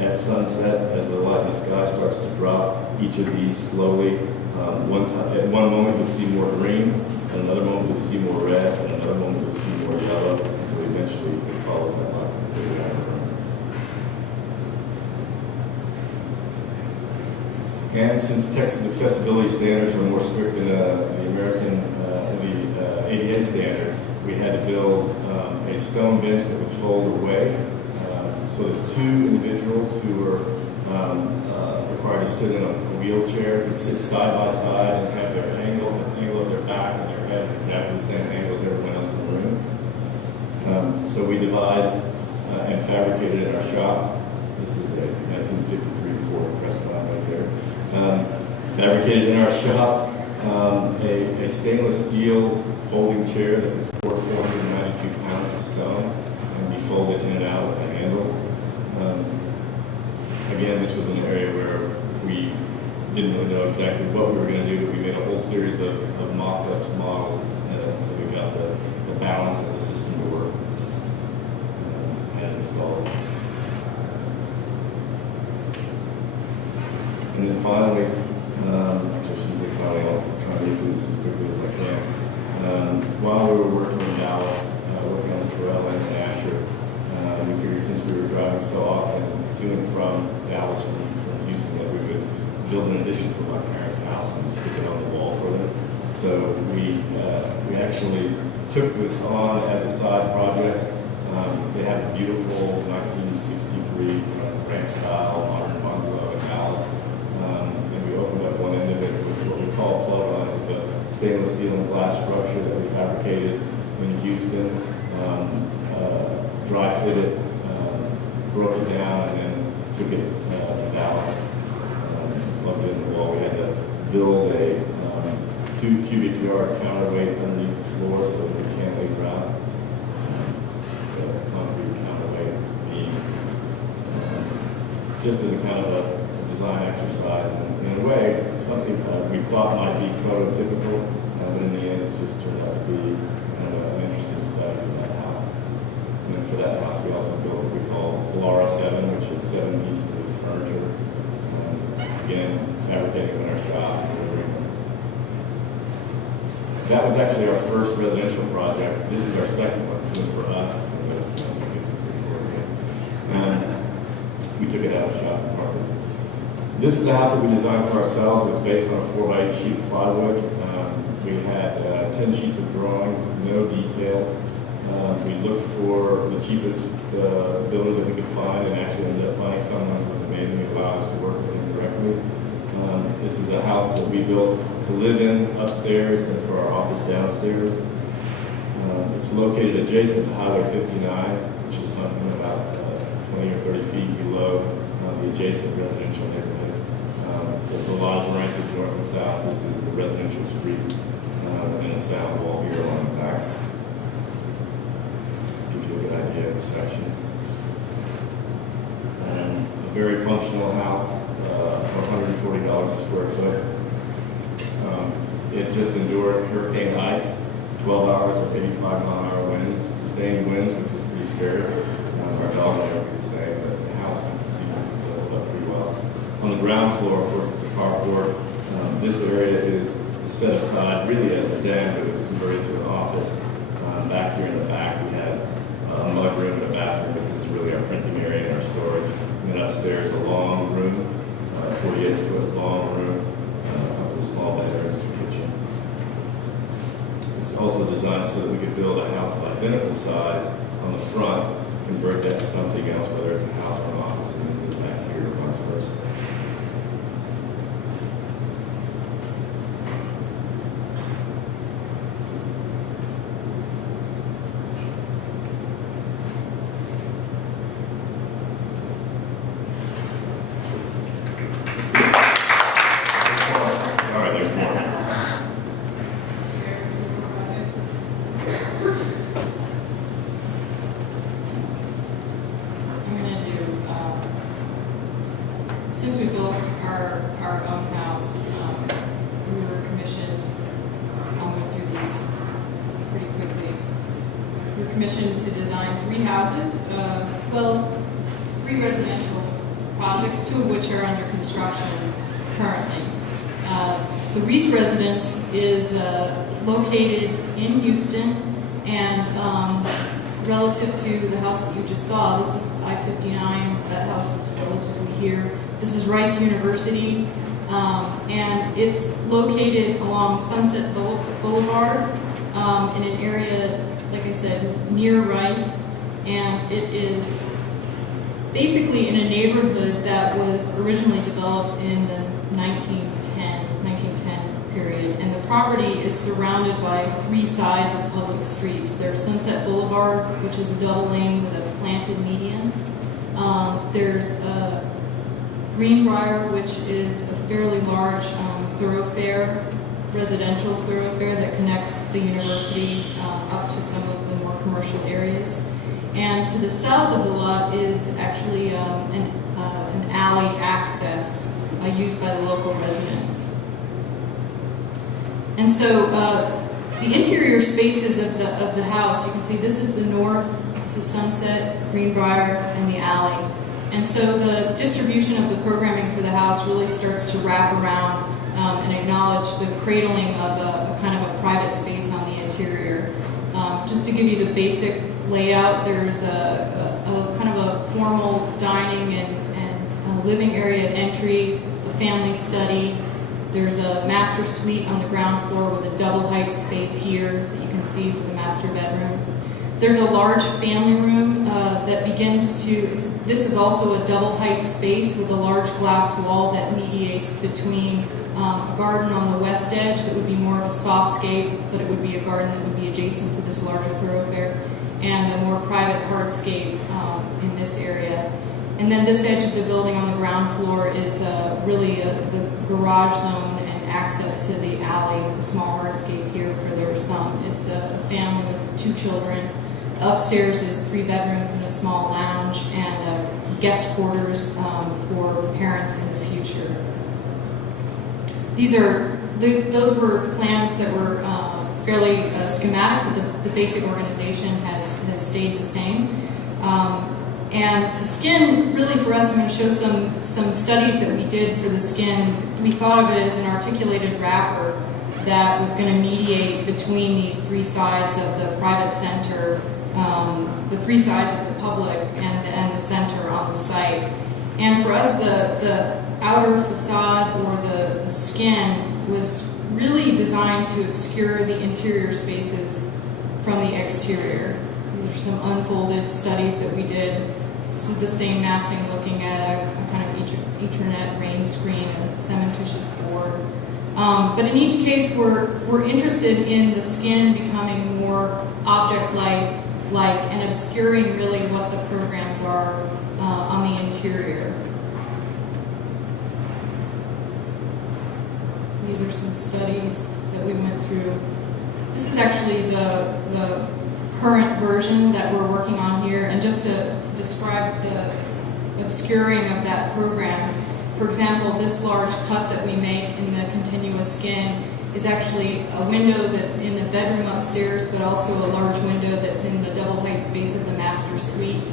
at sunset, as the light in the sky starts to drop, each of these slowly, at one moment you'll see more green, at another moment you'll see more red, and another moment you'll see more yellow, until eventually it follows that light completely out of the room. And since Texas accessibility standards are more strict than the American ADA standards, we had to build a stone bench that would fold away so that two individuals who were required to sit in a wheelchair could sit side by side and have their angle of their back and their head exactly the same angle as everyone else in the room. So we devised and fabricated in our shop. This is a 1953 Ford Crestline right there. Fabricated in our shop a stainless steel folding chair that could support 492 pounds of stone and be folded in and out with a handle. Again, this was an area where we didn't really know exactly what we were going to do, but we made a whole series of mock-ups, models, until we got the balance of the system to work and had it installed. And then finally, actually I shouldn't say finally, I'll try to get through this as quickly as I can. While we were working in Dallas, working on the trail and Asher, we figured since we were driving so often to and from Dallas from Houston that we would build an addition for my parents' house and stick it on the wall for them. So we actually took this on as a side project. They have a beautiful 1963 ranch-style modern bungalow in Dallas. And we opened up one end of it with what we call plug-on. It's a stainless steel and glass structure that we fabricated in Houston, dry fitted, broke it down, and then took it to Dallas, plugged it in the wall. We had to build a 2 cubic yard counterweight underneath the floor so that we can't leave out. Concrete counterweight beams, just as a kind of a design exercise, and in a way, something we thought might be prototypical, but in the end, it's just turned out to be kind of an interesting study for that house. And then for that house, we also built what we call Polara 7, which is 7 pieces of furniture. Again, fabricating in our shop and delivering them. That was actually our first residential project. This is our second one. This was for us. And it was 1953 Ford again. And we took it out of the shop and parked it. This is the house that we designed for ourselves. It was based on a 4x8 sheet of plywood. We had 10 sheets of drawings, no details. We looked for the cheapest builder that we could find, and actually ended up finding someone who was amazing and allowed us to work with him directly. This is a house that we built to live in upstairs and for our office downstairs. It's located adjacent to Highway 59, which is something about 20 or 30 feet below the adjacent residential neighborhood. The lot is rented north and south. This is the residential street, and a sound wall here along the back. This gives you a good idea of the section. A very functional house for $140 a square foot. It just endured Hurricane Ike, 12 hours of 85-mile-an-hour winds, sustained winds, which was pretty scary. Our dog would never be the same, but the house seemed to hold up pretty well. On the ground floor, of course, it's a carport. This area is set aside really as a den, but it was converted to an office. Back here in the back, we have a mudroom and a bathroom, but this is really our printing area and our storage. And then upstairs, a long room, 48-foot long room, a couple of small bedrooms and a kitchen. It's also designed so that we could build a house of identical size on the front, convert that to something else, whether it's a house or an office, and then move back here or vice versa. Since we built our own house, we were commissioned, I'll move through these pretty quickly. We were commissioned to design 3 houses, 3 residential projects, 2 of which are under construction currently. The Reese residence is located in Houston, and relative to the house that you just saw, this is I-59, that house is relatively here. This is Rice University, and it's located along Sunset Boulevard in an area, like I said, near Rice, and it is basically in a neighborhood that was originally developed in the 1910 period, and the property is surrounded by 3 sides of public streets. There's Sunset Boulevard, which is a double lane with a planted median. There's Greenbrier, which is a fairly large thoroughfare, residential thoroughfare that connects the university up to some of the more commercial areas. And to the south of the lot is actually an alley access used by the local residents. And so the interior spaces of the house, you can see this is the north, this is Sunset, Greenbrier, and the alley. And so the distribution of the programming for the house really starts to wrap around and acknowledge the cradling of a kind of a private space on the interior. Just to give you the basic layout, there's a kind of a formal dining and living area at entry, a family study. There's a master suite on the ground floor with a double height space here that you can see for the master bedroom. There's a large family room that begins to, this is also a double height space with a large glass wall that mediates between a garden on the west edge that would be more of a softscape, but it would be a garden that would be adjacent to this larger thoroughfare, and a more private hardscape in this area. And then this edge of the building on the ground floor is really the garage zone and access to the alley, a small hardscape here for their son. It's a family with 2 children. Upstairs is 3 bedrooms and a small lounge, and guest quarters for parents in the future. Those were plans that were fairly schematic, but the basic organization has stayed the same. And the skin, really for us, I'm going to show some studies that we did for the skin. We thought of it as an articulated wrapper that was going to mediate between these 3 sides of the private center, the 3 sides of the public, and the center on the site. And for us, the outer facade or the skin was really designed to obscure the interior spaces from the exterior. These are some unfolded studies that we did. This is the same massing looking at a kind of Ethernet rain screen, a cementitious board. But in each case, we're interested in the skin becoming more object-like and obscuring really what the programs are on the interior. These are some studies that we went through. This is actually the current version that we're working on here, and just to describe the obscuring of that program. For example, this large cut that we make in the continuous skin is actually a window that's in the bedroom upstairs, but also a large window that's in the double height space of the master suite.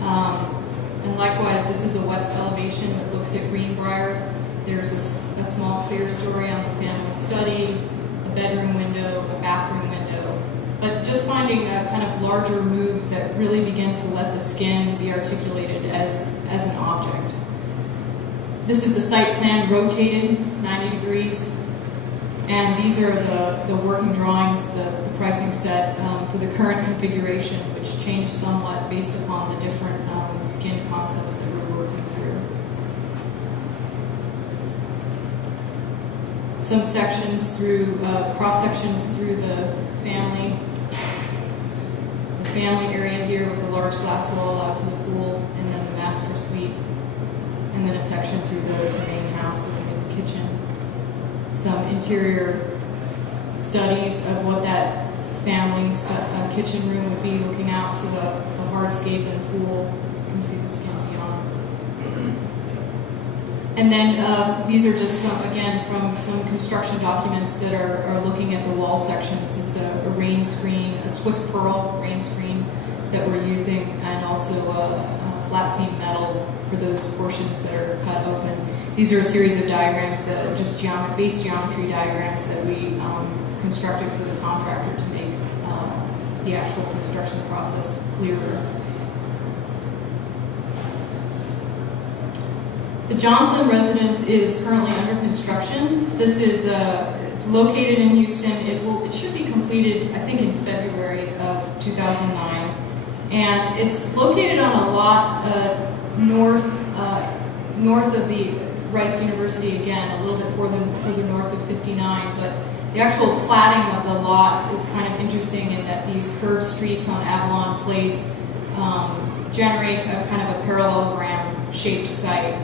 And likewise, this is the west elevation that looks at Greenbrier. There's a small clear story on the family study, a bedroom window, a bathroom window. But just finding kind of larger moves that really begin to let the skin be articulated as an object. This is the site plan rotated 90 degrees. And these are the working drawings, the pricing set for the current configuration, which changed somewhat based upon the different skin concepts that we're working through. Some sections through, cross sections through the family area here with the large glass wall out to the pool, and then the master suite, and then a section through the main house looking at the kitchen. Some interior studies of what that family kitchen room would be looking out to the hardscape and pool. You can see the skin beyond. And then these are just some, again, from some construction documents that are looking at the wall sections. It's a rain screen, a Swiss pearl rain screen that we're using, and also a flat seam metal for those portions that are cut open. These are a series of diagrams, that just base geometry diagrams that we constructed for the contractor to make the actual construction process clearer. The Johnson residence is currently under construction. This is it's located in Houston. It should be completed, I think, in February of 2009, and it's located on a lot north of the Rice University, again, a little bit further north of 59. But the actual platting of the lot is kind of interesting in that these curved streets on Avalon Place generate a kind of a parallelogram-shaped site.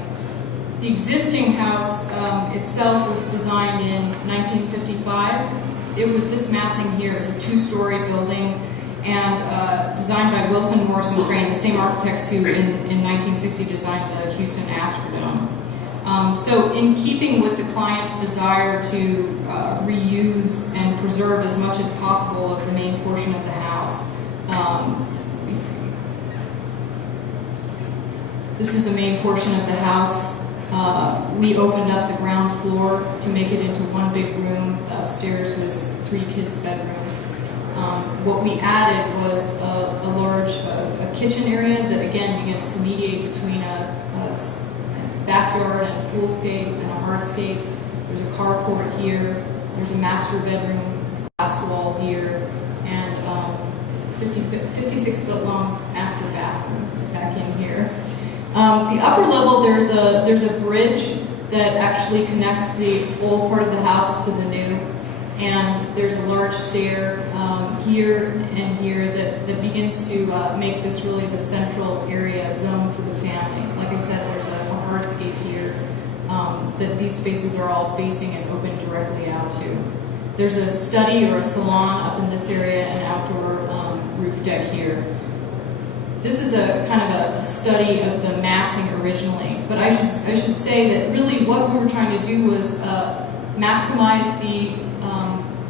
The existing house itself was designed in 1955. It was this massing here. It was a two-story building and designed by Wilson Morris and Crane, the same architects who in 1960 designed the Houston Astrodome. So in keeping with the client's desire to reuse and preserve as much as possible of the main portion of the house, let me see. This is the main portion of the house. We opened up the ground floor to make it into one big room. The upstairs was 3 kids' bedrooms. What we added was a large kitchen area that again begins to mediate between a backyard and a poolscape and a hardscape. There's a carport here. There's a master bedroom, glass wall here, and 56-foot long master bathroom back in here. The upper level, there's a bridge that actually connects the old part of the house to the new, and there's a large stair here and here that begins to make this really the central area zone for the family. Like I said, there's a hardscape here that these spaces are all facing and open directly out to. There's a study or a salon up in this area and outdoor roof deck here. This is a kind of a study of the massing originally, but I should say that really what we were trying to do was maximize the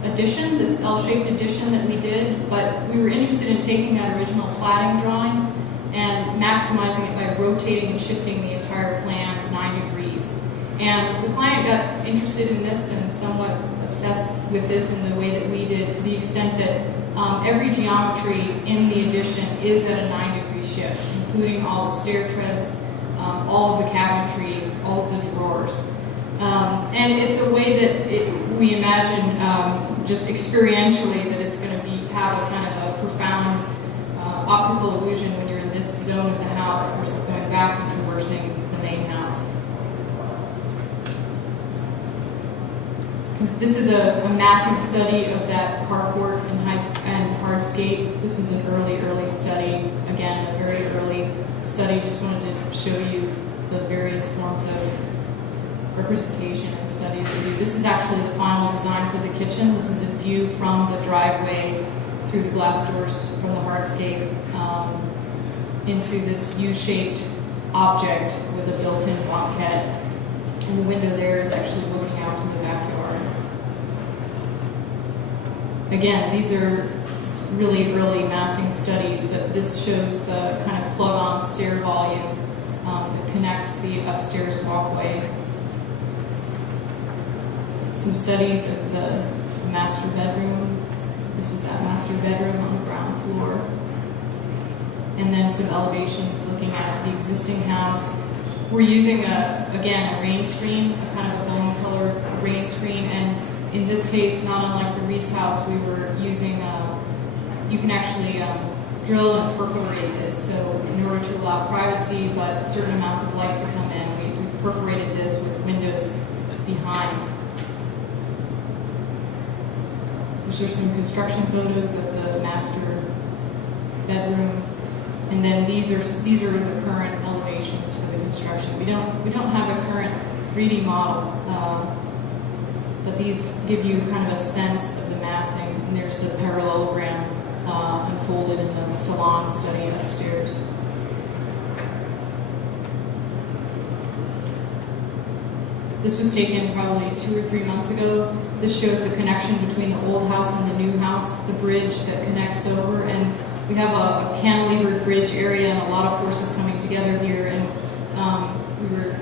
addition, this L-shaped addition that we did, but we were interested in taking that original platting drawing and maximizing it by rotating and shifting the entire plan 9 degrees. And the client got interested in this and somewhat obsessed with this in the way that we did, to the extent that every geometry in the addition is at a 9-degree shift, including all the stair treads, all of the cabinetry, all of the drawers. And it's a way that we imagine just experientially that it's going to have a kind of a profound optical illusion when you're in this zone of the house versus going back and traversing the main house. This is a massing study of that carport and hardscape. This is an early study. Again, a very early study. Just wanted to show you the various forms of representation and study that we do. This is actually the final design for the kitchen. This is a view from the driveway through the glass doors from the hardscape into this U-shaped object with a built-in banquette. And the window there is actually looking out to the backyard. Again, these are really early massing studies, but this shows the kind of plug-on stair volume that connects the upstairs walkway. Some studies of the master bedroom. This is that master bedroom on the ground floor. And then some elevations looking at the existing house. We're using, again, a rain screen, a kind of a bone-colored rain screen, and in this case, not unlike the Reese house, we were using, you can actually drill and perforate this. So in order to allow privacy, but certain amounts of light to come in, we perforated this with windows behind. These are some construction photos of the master bedroom. And then these are the current elevations for the construction. We don't have a current 3D model, but these give you kind of a sense of the massing. And there's the parallelogram unfolded in the salon study upstairs. This was taken probably 2 or 3 months ago. This shows the connection between the old house and the new house, the bridge that connects over, and we have a cantilevered bridge area and a lot of forces coming together. together here, and we were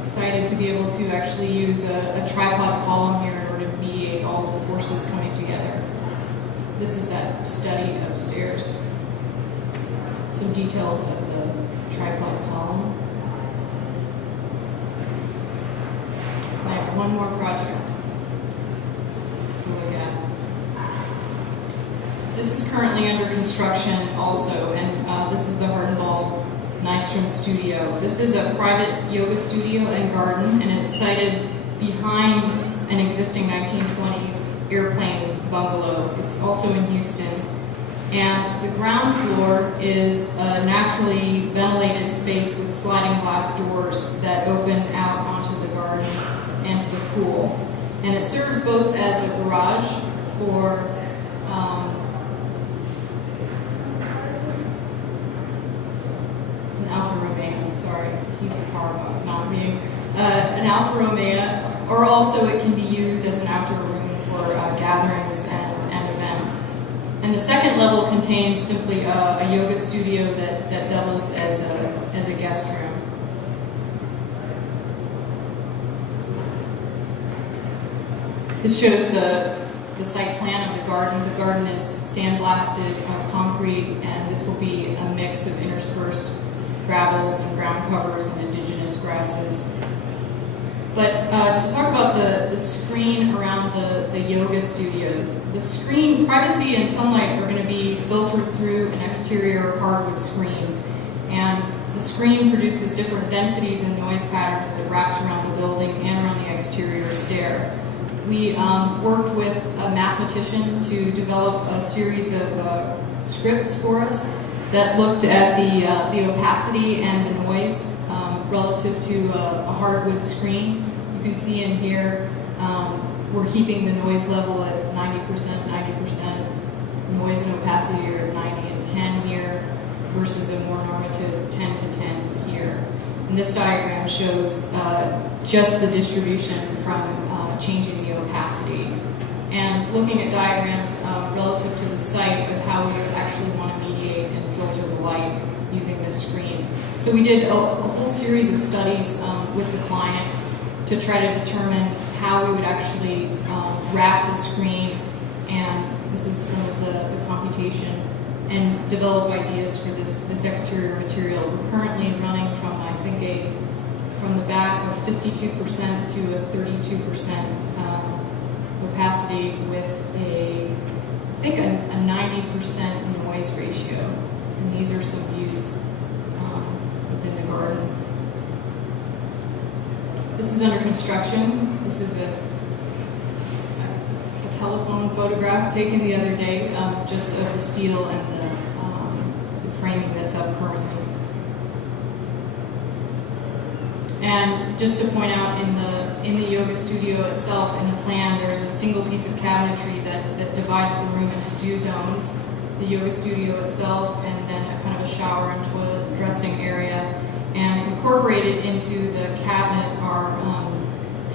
excited to be able to actually use a tripod column here in order to mediate all of the forces coming together. This is that study upstairs. Some details of the tripod column. I have one more project to look at. This is currently under construction also, and this is the Hardenball Nystrom Studio. This is a private yoga studio and garden, and it's sited behind an existing 1920s airplane bungalow. It's also in Houston. And the ground floor is a naturally ventilated space with sliding glass doors that open out onto the garden and to the pool. And it serves both as a garage for it's an Alfa Romeo, sorry, he's the car buff, not me. An Alfa Romeo, or also it can be used as an outdoor room for gatherings and events. And the second level contains simply a yoga studio that doubles as a guest room. This shows the site plan of the garden. The garden is sandblasted concrete, and this will be a mix of interspersed gravels and ground covers and indigenous grasses. But to talk about the screen around the yoga studio, the screen, privacy and sunlight are going to be filtered through an exterior hardwood screen. And the screen produces different densities and noise patterns as it wraps around the building and around the exterior stair. We worked with a mathematician to develop a series of scripts for us that looked at the opacity and the noise relative to a hardwood screen. You can see in here we're keeping the noise level at 90%, 90%. Noise and opacity are at 90 and 10 here versus a more normative 10 to 10 here. And this diagram shows just the distribution from changing the opacity. And looking at diagrams relative to the site of how we would actually want to mediate and filter the light using this screen. So we did a whole series of studies with the client to try to determine how we would actually wrap the screen, and this is some of the computation, and develop ideas for this exterior material. We're currently running from, I think, from the back of 52% to a 32% opacity with I think a 90% noise ratio. And these are some views within the garden. This is under construction. This is a telephone photograph taken the other day, just of the steel and the framing that's up currently. And just to point out, in the yoga studio itself, in the plan, there's a single piece of cabinetry that divides the room into two zones: the yoga studio itself, and then a kind of a shower and toilet dressing area. And incorporated into the cabinet are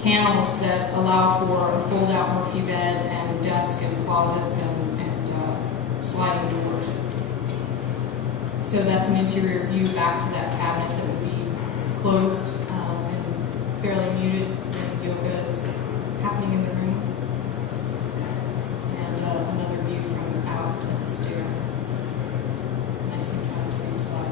panels that allow for a fold-out Murphy bed and desk and closets and sliding doors. So that's an interior view back to that cabinet that would be closed and fairly muted when yoga is happening in the room. And another view from out at the stair. Nice and kind of same slide.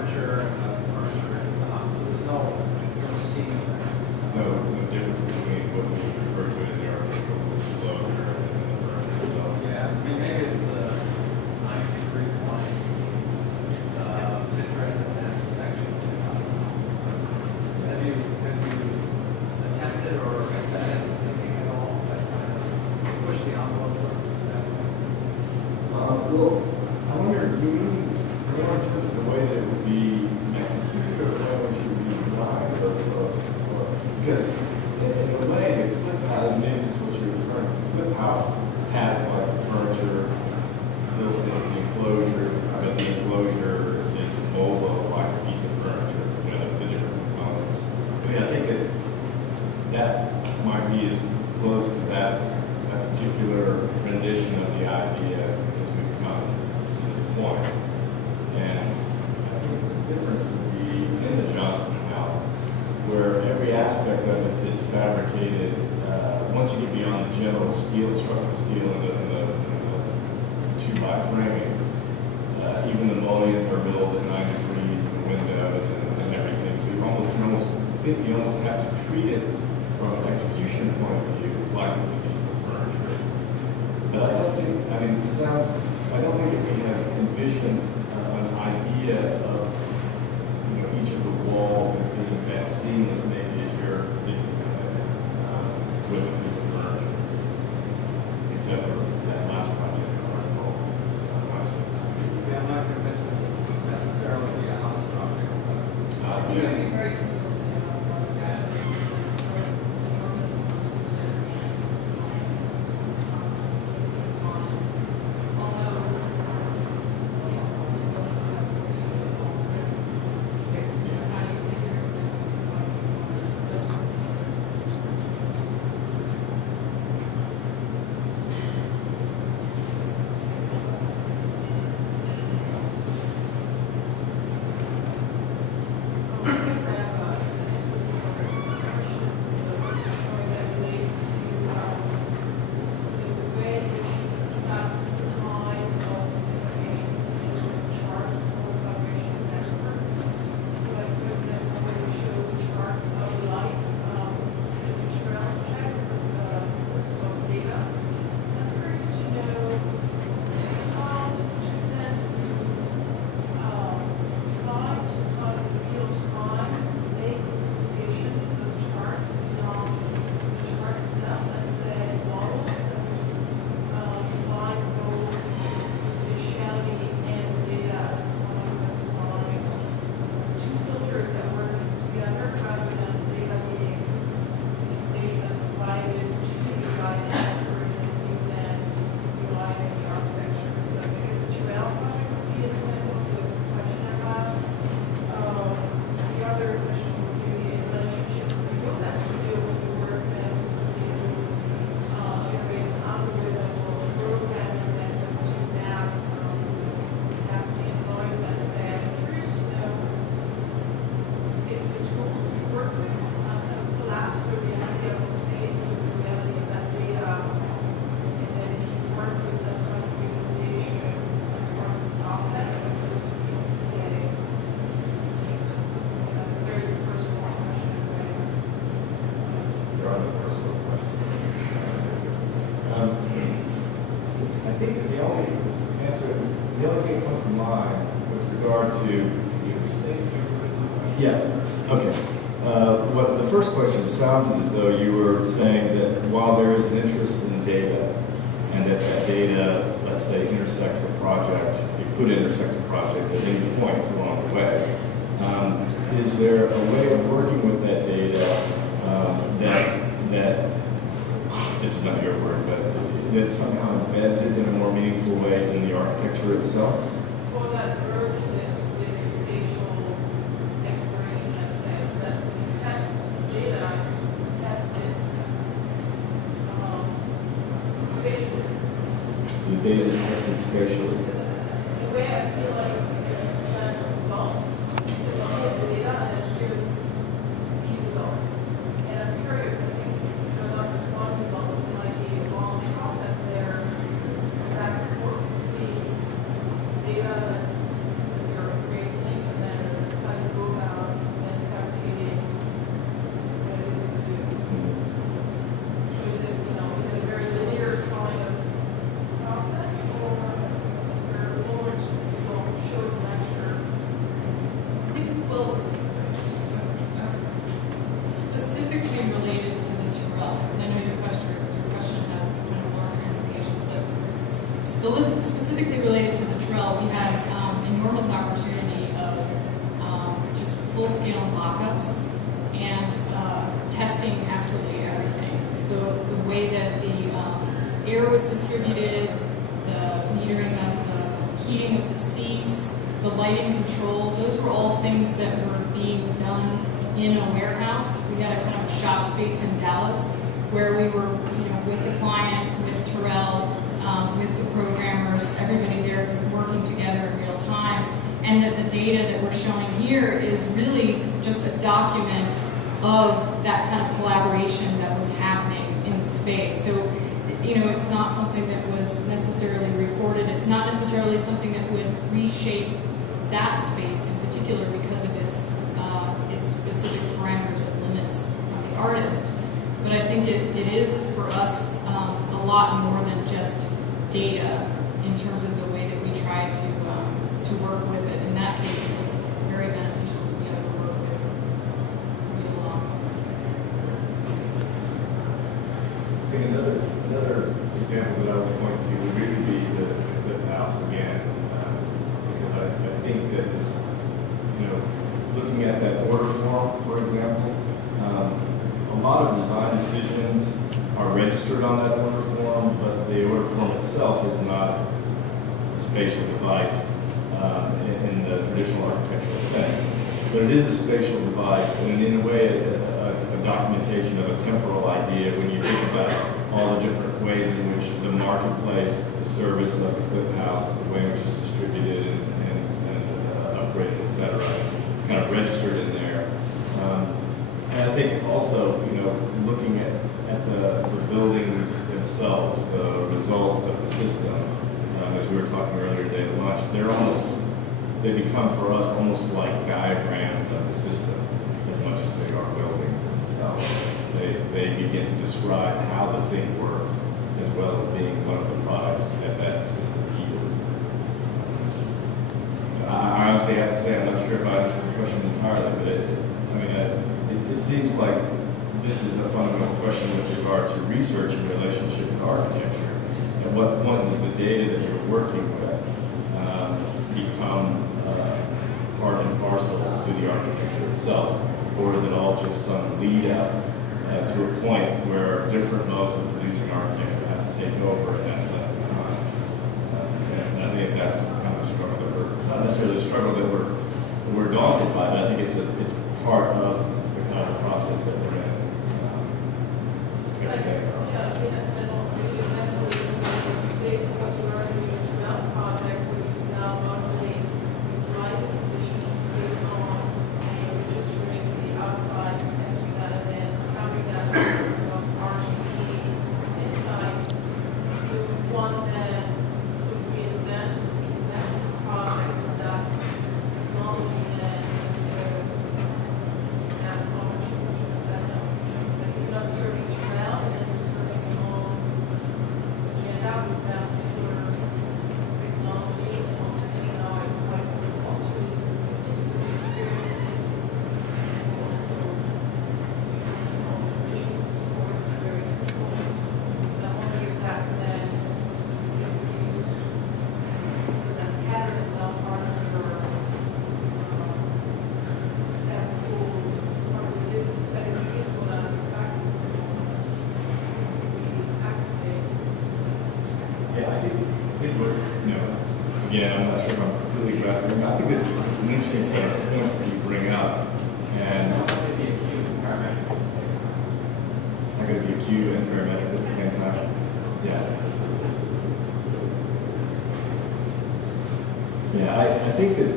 furniture and the furniture is not. So there's no seeing there. There's no difference between what we refer to as the architectural enclosure and the furniture itself. Yeah, I mean, maybe it's the 90-degree point. I was interested in that section. Have you attempted or extended thinking at all? That kind of push the envelope or something that way? Well, I wonder, do you mean more in terms of the way that it would be executed or the way in which it would be designed? Because in a way, the clip house, maybe this is what you're referring to, the clip house has like the furniture built into the enclosure, but the enclosure is mobile, like a piece of furniture, you know, the different components. I mean, I think that might be as close to that particular rendition of the idea as we've come to this point. And I think the difference would be in the Johnson house, where every aspect of it is fabricated. Once you get beyond the general steel, structural steel and the 2x framing, even the mullions are built at 9 degrees and the windows and everything. So you almost have to treat it from an execution point of view like it's a piece of furniture. But I don't think, I mean, I don't think that we have envisioned an idea of, you know, each of the walls as being as seamless maybe as you're thinking of it with a piece of furniture, except for that last project article. Yeah, I'm not convinced it necessarily be a house project, but I think it would be very difficult to do as a part of that. It's sort of enormous numbers of their hands, on it. Although, you know, only willing to have 40 tiny figures that What the first question sounded as though you were saying that while there is an interest in data, and that that data, let's say, intersects a project, it could intersect a project at any point along the way, is there a way of working with that data that this is not your word, but that somehow embeds it in a more meaningful way in the architecture itself? Well, that urges is a spatial exploration that says that you test data, test it spatially. So the data is tested spatially. The way I feel like it presents results, is that here's the data and then here's the result. And I'm curious, I think, not just one result, but there might be a long process there back and forth between data that you're erasing and then was distributed, the metering of the heating of the seats, the lighting control, those were all things that were being done in a warehouse. We had a kind of a shop space in Dallas where we were, with the client, with Terrell, with the programmers, everybody there working together in real time. And that the data that we're showing here is really just a document of that kind of collaboration that was happening in the space. So, it's not something that was necessarily reported. It's not necessarily something that would reshape that space in particular because of its specific parameters and limits from the artist. But I think it is for us a lot more than just data in terms of the way that we try to work with it. In that case, it was very beneficial to be able to work with real models. I think another example that I would point to would really be the Clip House again, because I think that this, looking at that order form, for example, a lot of design decisions are registered on that order form, but the order form itself is not a spatial device in the traditional architectural sense. But it is a spatial device, and in a way, a documentation of a temporal idea when you think about all the different ways in which the marketplace, the service of the Clip House, the way in which it's distributed and upgraded, etc. It's kind of registered in there. And I think also, looking at the buildings themselves, the results of the system, as we were talking earlier today at lunch, they become for us almost like diagrams of the system as much as they are buildings themselves. They begin to describe how the thing works as well as being one of the products that system yields. I honestly have to say, I'm not sure if I understood the question entirely, but it seems like this is a fundamental question with regard to research in relationship to architecture. At what point does the data that you're working with become part and parcel to the architecture itself? Or is it all just some lead up to a point where different modes of producing architecture have to take over and that's left behind? And I think that's kind of a struggle that it's not necessarily a struggle that we're daunted by, but I think it's part of the kind of process that we're in every day. Based on what you are doing in the project, where you now modulate these lighting conditions based on registering the outside sensory data and having that system of RGBs inside. You want them to reinvent the next project of that technology and that knowledge. If you're not serving Terrell and then you're serving your own agenda with that particular technology and understanding how it might alter this experience and also conditions for very control. And I wonder if that then can be used because that pattern is now part of your set of tools and part of the business setting of visible out of your practice activate. Yeah, I think we're, again, I'm not sure if I'm completely grasping. I think it's an interesting set of points that you bring up. And Maybe a cube and parametric at the same time. I'm going to be a cube and parametric at the same time. Yeah. Yeah, I think that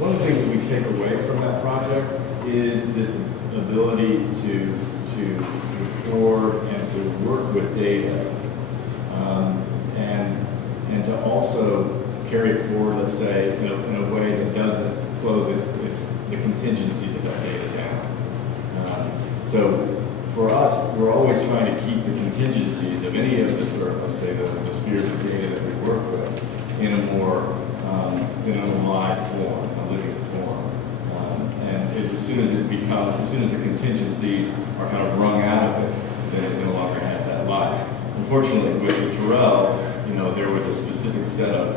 one of the things that we take away from that project is this ability to record and to work with data, and to also carry it forward, let's say, in a way that doesn't close the contingencies of that data down. So for us, we're always trying to keep the contingencies of any of the sort of, let's say, the spheres of data that we work with in a more in a live form, a living form. As soon as the contingencies are kind of wrung out of it, then it no longer has that life. Unfortunately, with Terrell, there was a specific set of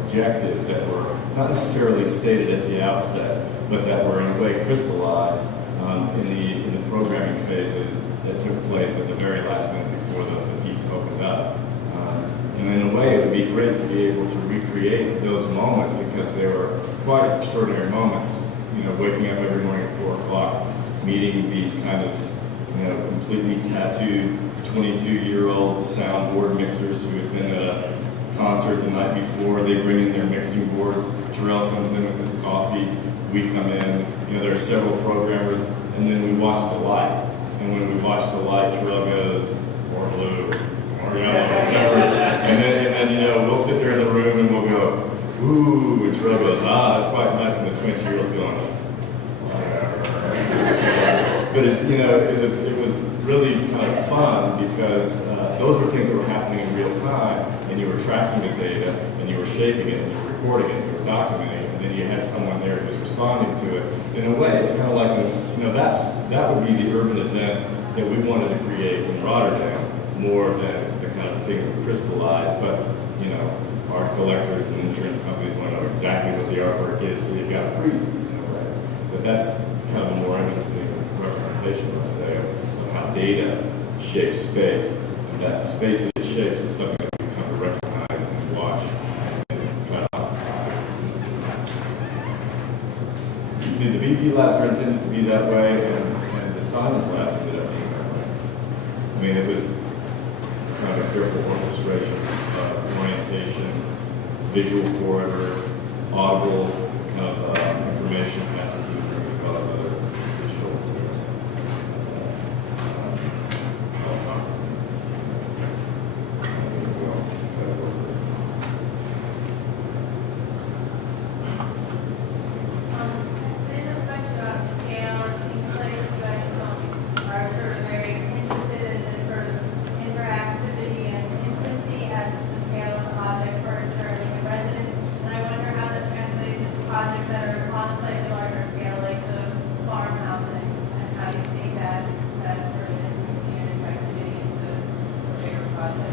objectives that were not necessarily stated at the outset, but that were in a way crystallized in the programming phases that took place at the very last minute before the piece opened up. And in a way, it would be great to be able to recreate those moments because they were quite extraordinary moments. You know, waking up every morning at 4 o'clock, meeting these kind of, you know, completely tattooed 22-year-old soundboard mixers who had been at a concert the night before. They bring in their mixing boards. Terrell comes in with his coffee. We come in. You know, there are several programmers, and then we watch the light. And when we watch the light, Terrell goes, more blue, more yellow, whatever. And then, you know, we'll sit there in the room and we'll go, ooh, and Terrell goes, that's quite nice. And the 20-year-old's going, whatever. But it's, you know, it was really kind of fun because those were things that were happening in real time, and you were tracking the data, and you were shaping it, and you were recording it, and you were documenting it, and then you had someone there who was responding to it. In a way, it's kind of like, you know, that would be the urban event that we wanted to create in Rotterdam, more than the kind of thing that would crystallize. But, you know, art collectors and insurance companies want to know exactly what the artwork is, so you've got to freeze it in a way. But that's kind of a more interesting representation, let's say, of how data shapes space. And that space that it shapes is something that we've come to recognize and watch and try to occupy. These BP labs are intended to be that way, and the science labs ended up being that way. I mean, it was kind of a careful orchestration, orientation, visual corridors, audible kind of information passes through the room as well as other digital and stuff. I think we all try to work this. There's a question about scale. It seems like you guys are sort of very interested in this sort of interactivity and intimacy at the scale of the project for serving the residents. And I wonder how that translates into projects that are on a slightly larger scale, like the farmhousing, and how you take that sort of intimacy and interactivity into a bigger project.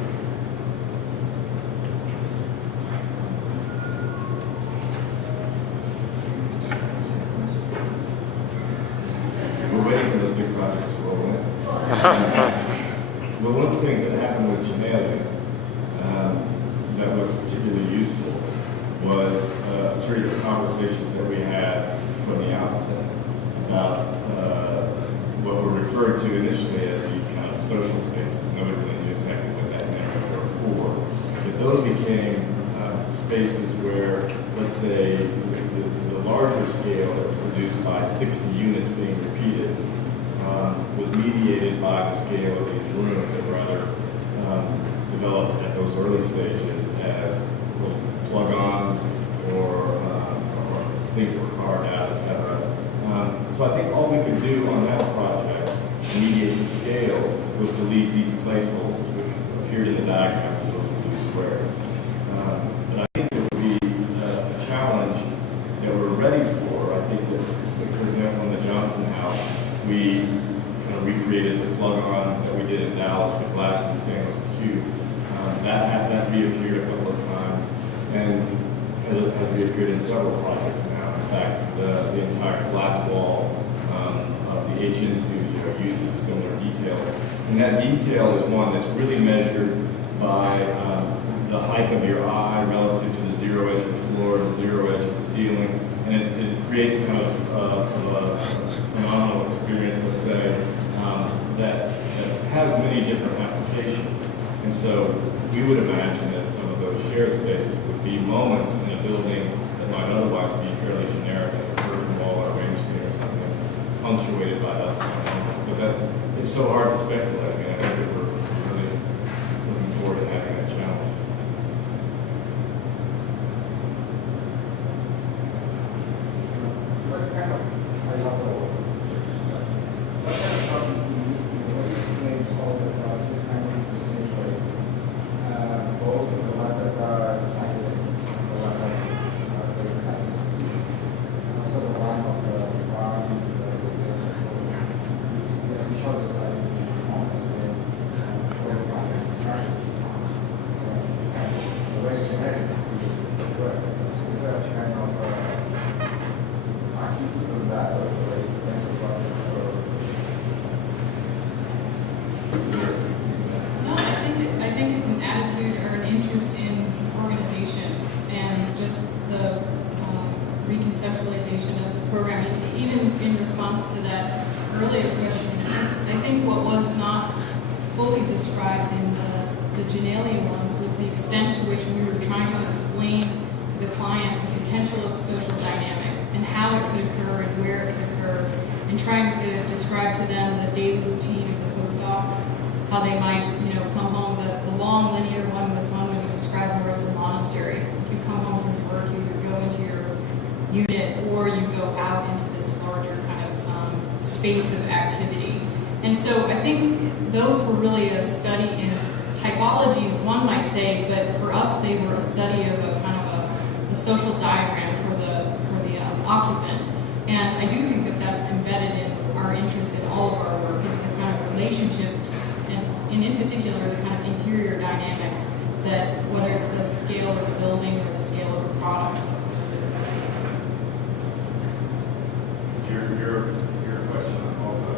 We're waiting for those big projects to roll in. Well, one of the things that happened with Genelia that was particularly useful was a series of conversations that we had from the outset about what were referred to initially as these kind of social spaces. Nobody really knew exactly what that meant or what they were for. But those became spaces where, let's say, the larger scale that was produced by 60 units being repeated was mediated by the scale of these rooms that were either developed at those early stages as little plug-ons or things that were carved out, etc. So I think all we could do on that project to mediate the scale was to leave these placeholders, which appeared in the diagrams as little blue squares. But I think it would be a challenge that we're ready for. I think that, like, for example, in the Johnson House, we kind of recreated the plug-on that we did in Dallas, the glass and stainless cube. That reappeared a couple of times, and has reappeared in several projects now. In fact, the entire glass wall of the HN studio uses similar details. And that detail is one that's really measured by the height of your eye relative to the zero edge of the floor, the zero edge of the ceiling, and it creates kind of a phenomenal experience, let's say, that has many different applications. And so we would imagine that some of those shared spaces would be moments in a building that might otherwise be fairly generic as a curtain wall or a rain screen or something, punctuated by those kind of moments. But it's so hard to speculate. I mean, I think that we're really looking forward to having that challenge. What kind of, I love the word. What kind of problem do you claim all the projects handling the same way? Both the ones that are sideways, the one that are very sideways, and also the one of the farm, the show the side, conceptualization of the program. And even in response to that earlier question, I think what was not fully described in the Genelia ones was the extent to which we were trying to explain to the client the potential of social dynamic and how it could occur and where it could occur, and trying to describe to them the daily routine of the postdocs, how they might, come home. The long linear one was one that we described more as the monastery. You come home from work, you either go into your unit or you go out into this larger kind of space of activity. And so I think those were really a study in typologies, one might say, but for us they were a study of a kind of a social diagram for the occupant. And I do think that that's embedded in our interest in all of our work, is the kind of relationships, and in particular the kind of interior dynamic, that whether it's the scale of the building or the scale of the product. Your question also,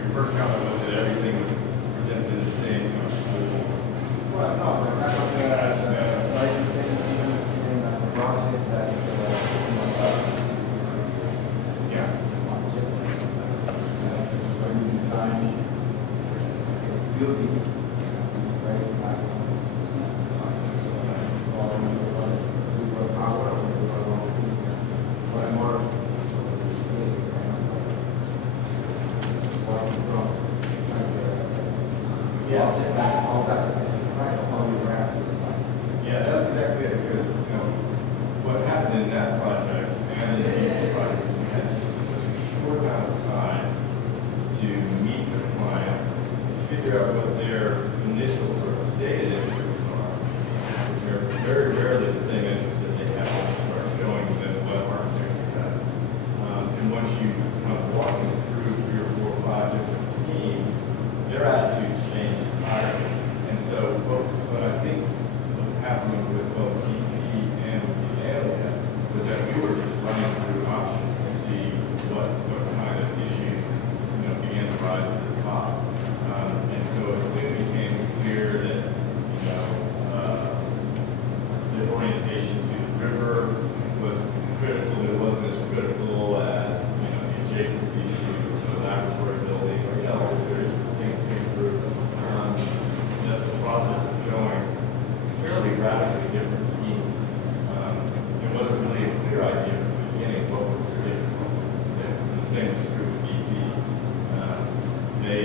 your first comment was that everything was presented in the same Well, no, so that's what the lighting thing in the project that yeah. when you design building, very side power more Yeah. all that inside how you wrap to the side. Yeah, that's exactly it, because, what happened in that project and in the project is we had just such a short amount of time to meet the client, to figure out what their initial sort of stated interests are, which are very rarely the same interests that they have to start showing them what architecture does. And once you kind of walk them through 3 or 4 or 5 different schemes, their attitudes change entirely. And so what I think was happening with both EP and with Genelia was that we were just running through options to see what kind of issues began to rise to the top. And so it soon became clear that the orientation to the river was critical. It wasn't as critical as the adjacency to the laboratory building, or all the series of things that came through. The process of showing fairly radically different schemes. It wasn't really a clear idea from the beginning what would stick and what wouldn't stick. And the same was true with EP. They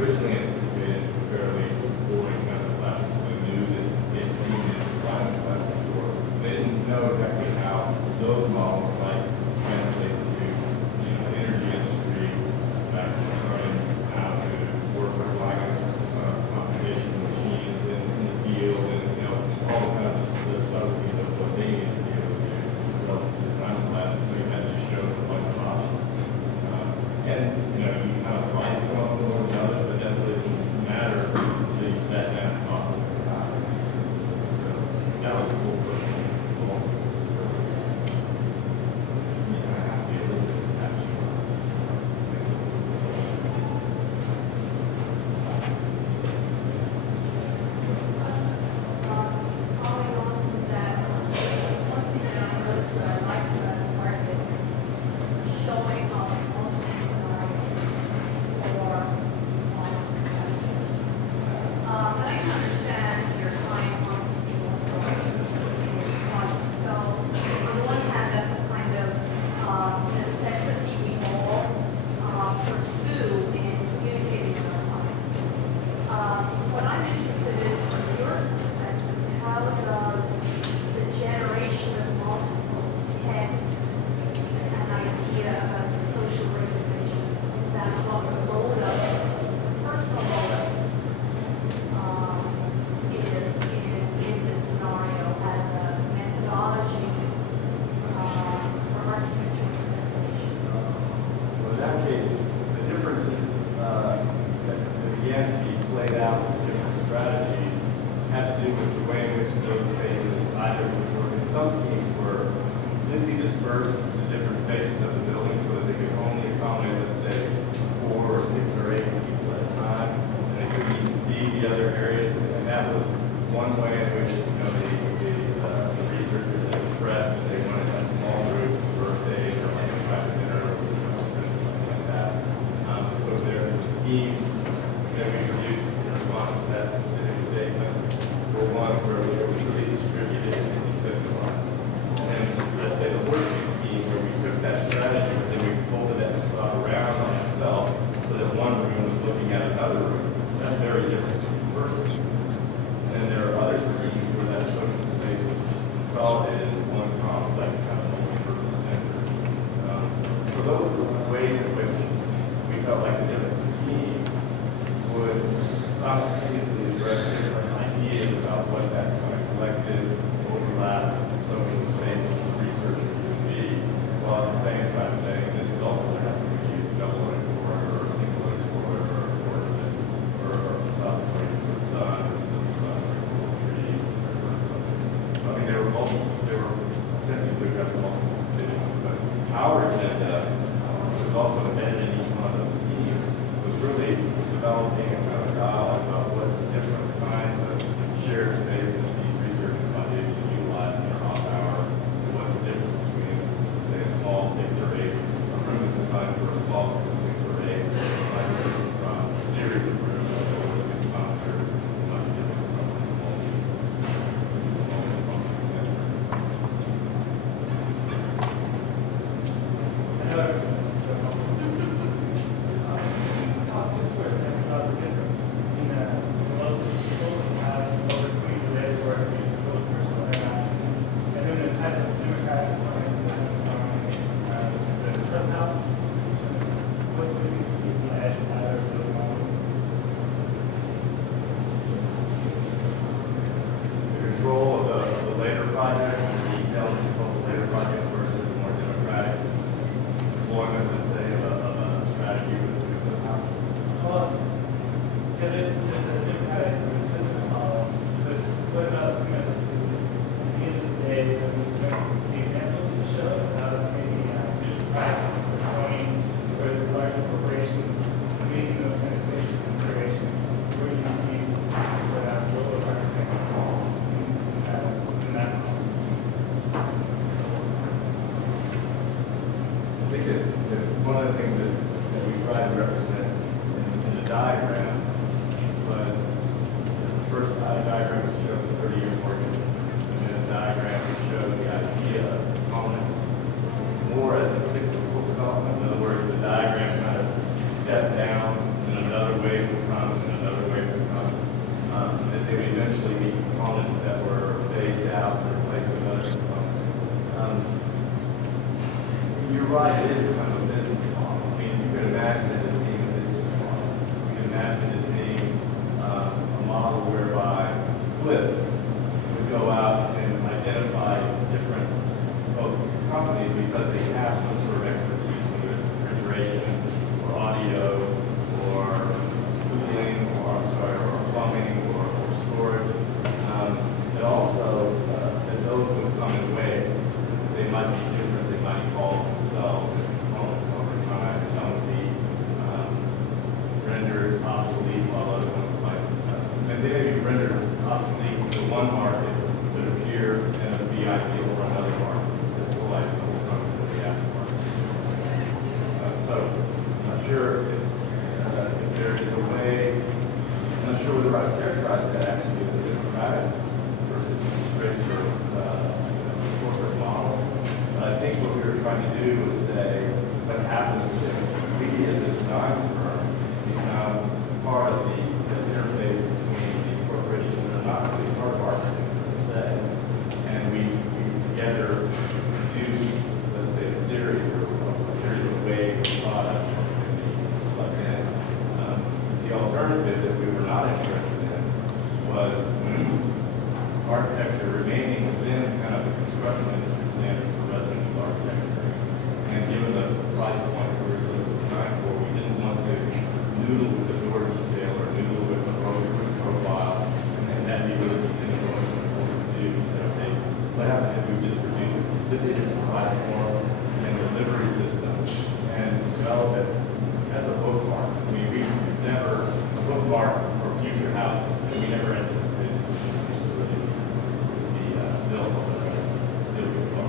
originally anticipated some fairly boring method labs. They knew that they'd seen it in the science lab before. They didn't know exactly how those models might translate to the energy industry, back to learning how to work with Linux computational machines in the field, and all the kind of the subtleties of what they need to be able to do relative to the science lab. And so you had to show them a bunch of options. And you kind of brainstorm one or the other, but that really didn't matter until you sat down and talked with them about it. So that was a cool question. I have to be a little bit attached to it. Following on from that, one thing that I noticed that I liked about the work is showing us multiple scenarios for but I can understand your client wants to see multiple projects. So on the one hand, that's a kind of necessity we all pursue in communicating with our clients. What I'm interested in is from your perspective, how does the generation of multiples test an idea about the social organization, that what the motive, personal motive, is in this scenario as a methodology for architectural speculation? Well, in that case, the differences that began to be played out with different strategies had to do with the way in which those spaces either would work. In some schemes were completely dispersed to different faces of the building so that they could only accommodate, let's say, 4 or 6 or 8 people at a time, and they couldn't even see the other areas. And that was one way in which the research projects, the detailed controlled later projects versus the more democratic deployment, let's say, of a strategy with the house? Yeah, there's a democratic business model, but what about, at the end of the day, the examples that you showed about maybe Fisher Price or Sony, where these larger corporations making those kind of spatial considerations, where do you see the role of architecture in that model? I think that one of the things that we tried to represent in the diagrams was the first diagram that showed the 30-year mortgage, and then a diagram that showed the idea of components more as a cyclical development. In other words, the diagram kind of stepped down, and another wave would come, and another wave would come. That they would eventually be components that were phased out and replaced with other components. You're right, it is kind of a business model. I mean, you can imagine it as being a business model. You can imagine it as being a model whereby Clip would go out and identify different both companies because they have some sort of expertise, whether it's refrigeration or audio or cooling or plumbing or storage. And also that those would come in waves. They might be different, they might evolve themselves as components over time. Some would be rendered obsolete while other ones might, and they may be rendered obsolete for one market but appear and be ideal for another market that will like will come to the aftermarket. So I'm not sure if there is a way, I'm not sure whether I would characterize that actually as a democratic versus just a straight sort of corporate model. But I think what we were trying to do was say what happens if we as a design firm become part of the interface between these corporations that are not really part of architecture per se, and we together produce, let's say, a series of waves of products that we plug in. The alternative that we were not interested in was architecture remaining within kind of the construction industry standards for residential architecture. And given the price points that we were designing for, we didn't want to noodle with the door detail or noodle with the roof profile, and that be really depending on what we do. So okay, what happens if we just produce a completely different platform and delivery system and develop it as a bookmark? I mean, we've never a bookmark for future housing, and we never anticipated this really be built on the still gets on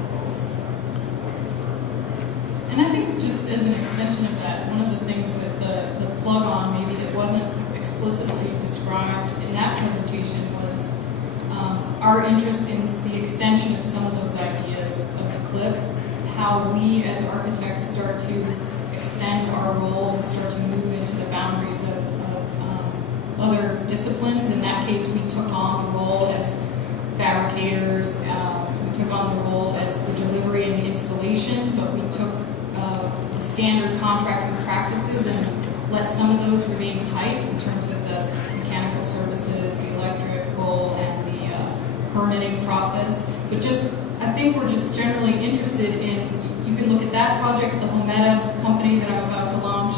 And I think just as an extension of that, one of the things that the plug on maybe that wasn't explicitly described in that presentation was our interest in the extension of some of those ideas of the clip, how we as architects start to extend our role and start to move into the boundaries of other disciplines. In that case, we took on the role as fabricators, we took on the role as the delivery and the installation, but we took the standard contracting practices and let some of those remain tight in terms of the mechanical services, the electrical, and the permitting process. But I think we're just generally interested in, you can look at that project, the Hometa company that I'm about to launch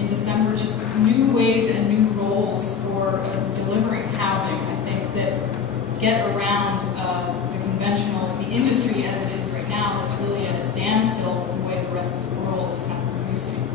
in December, just new ways and new roles for delivering housing, I think, that get around the conventional, the industry as it is right now, that's really at a standstill the way the rest of the world is kind of producing.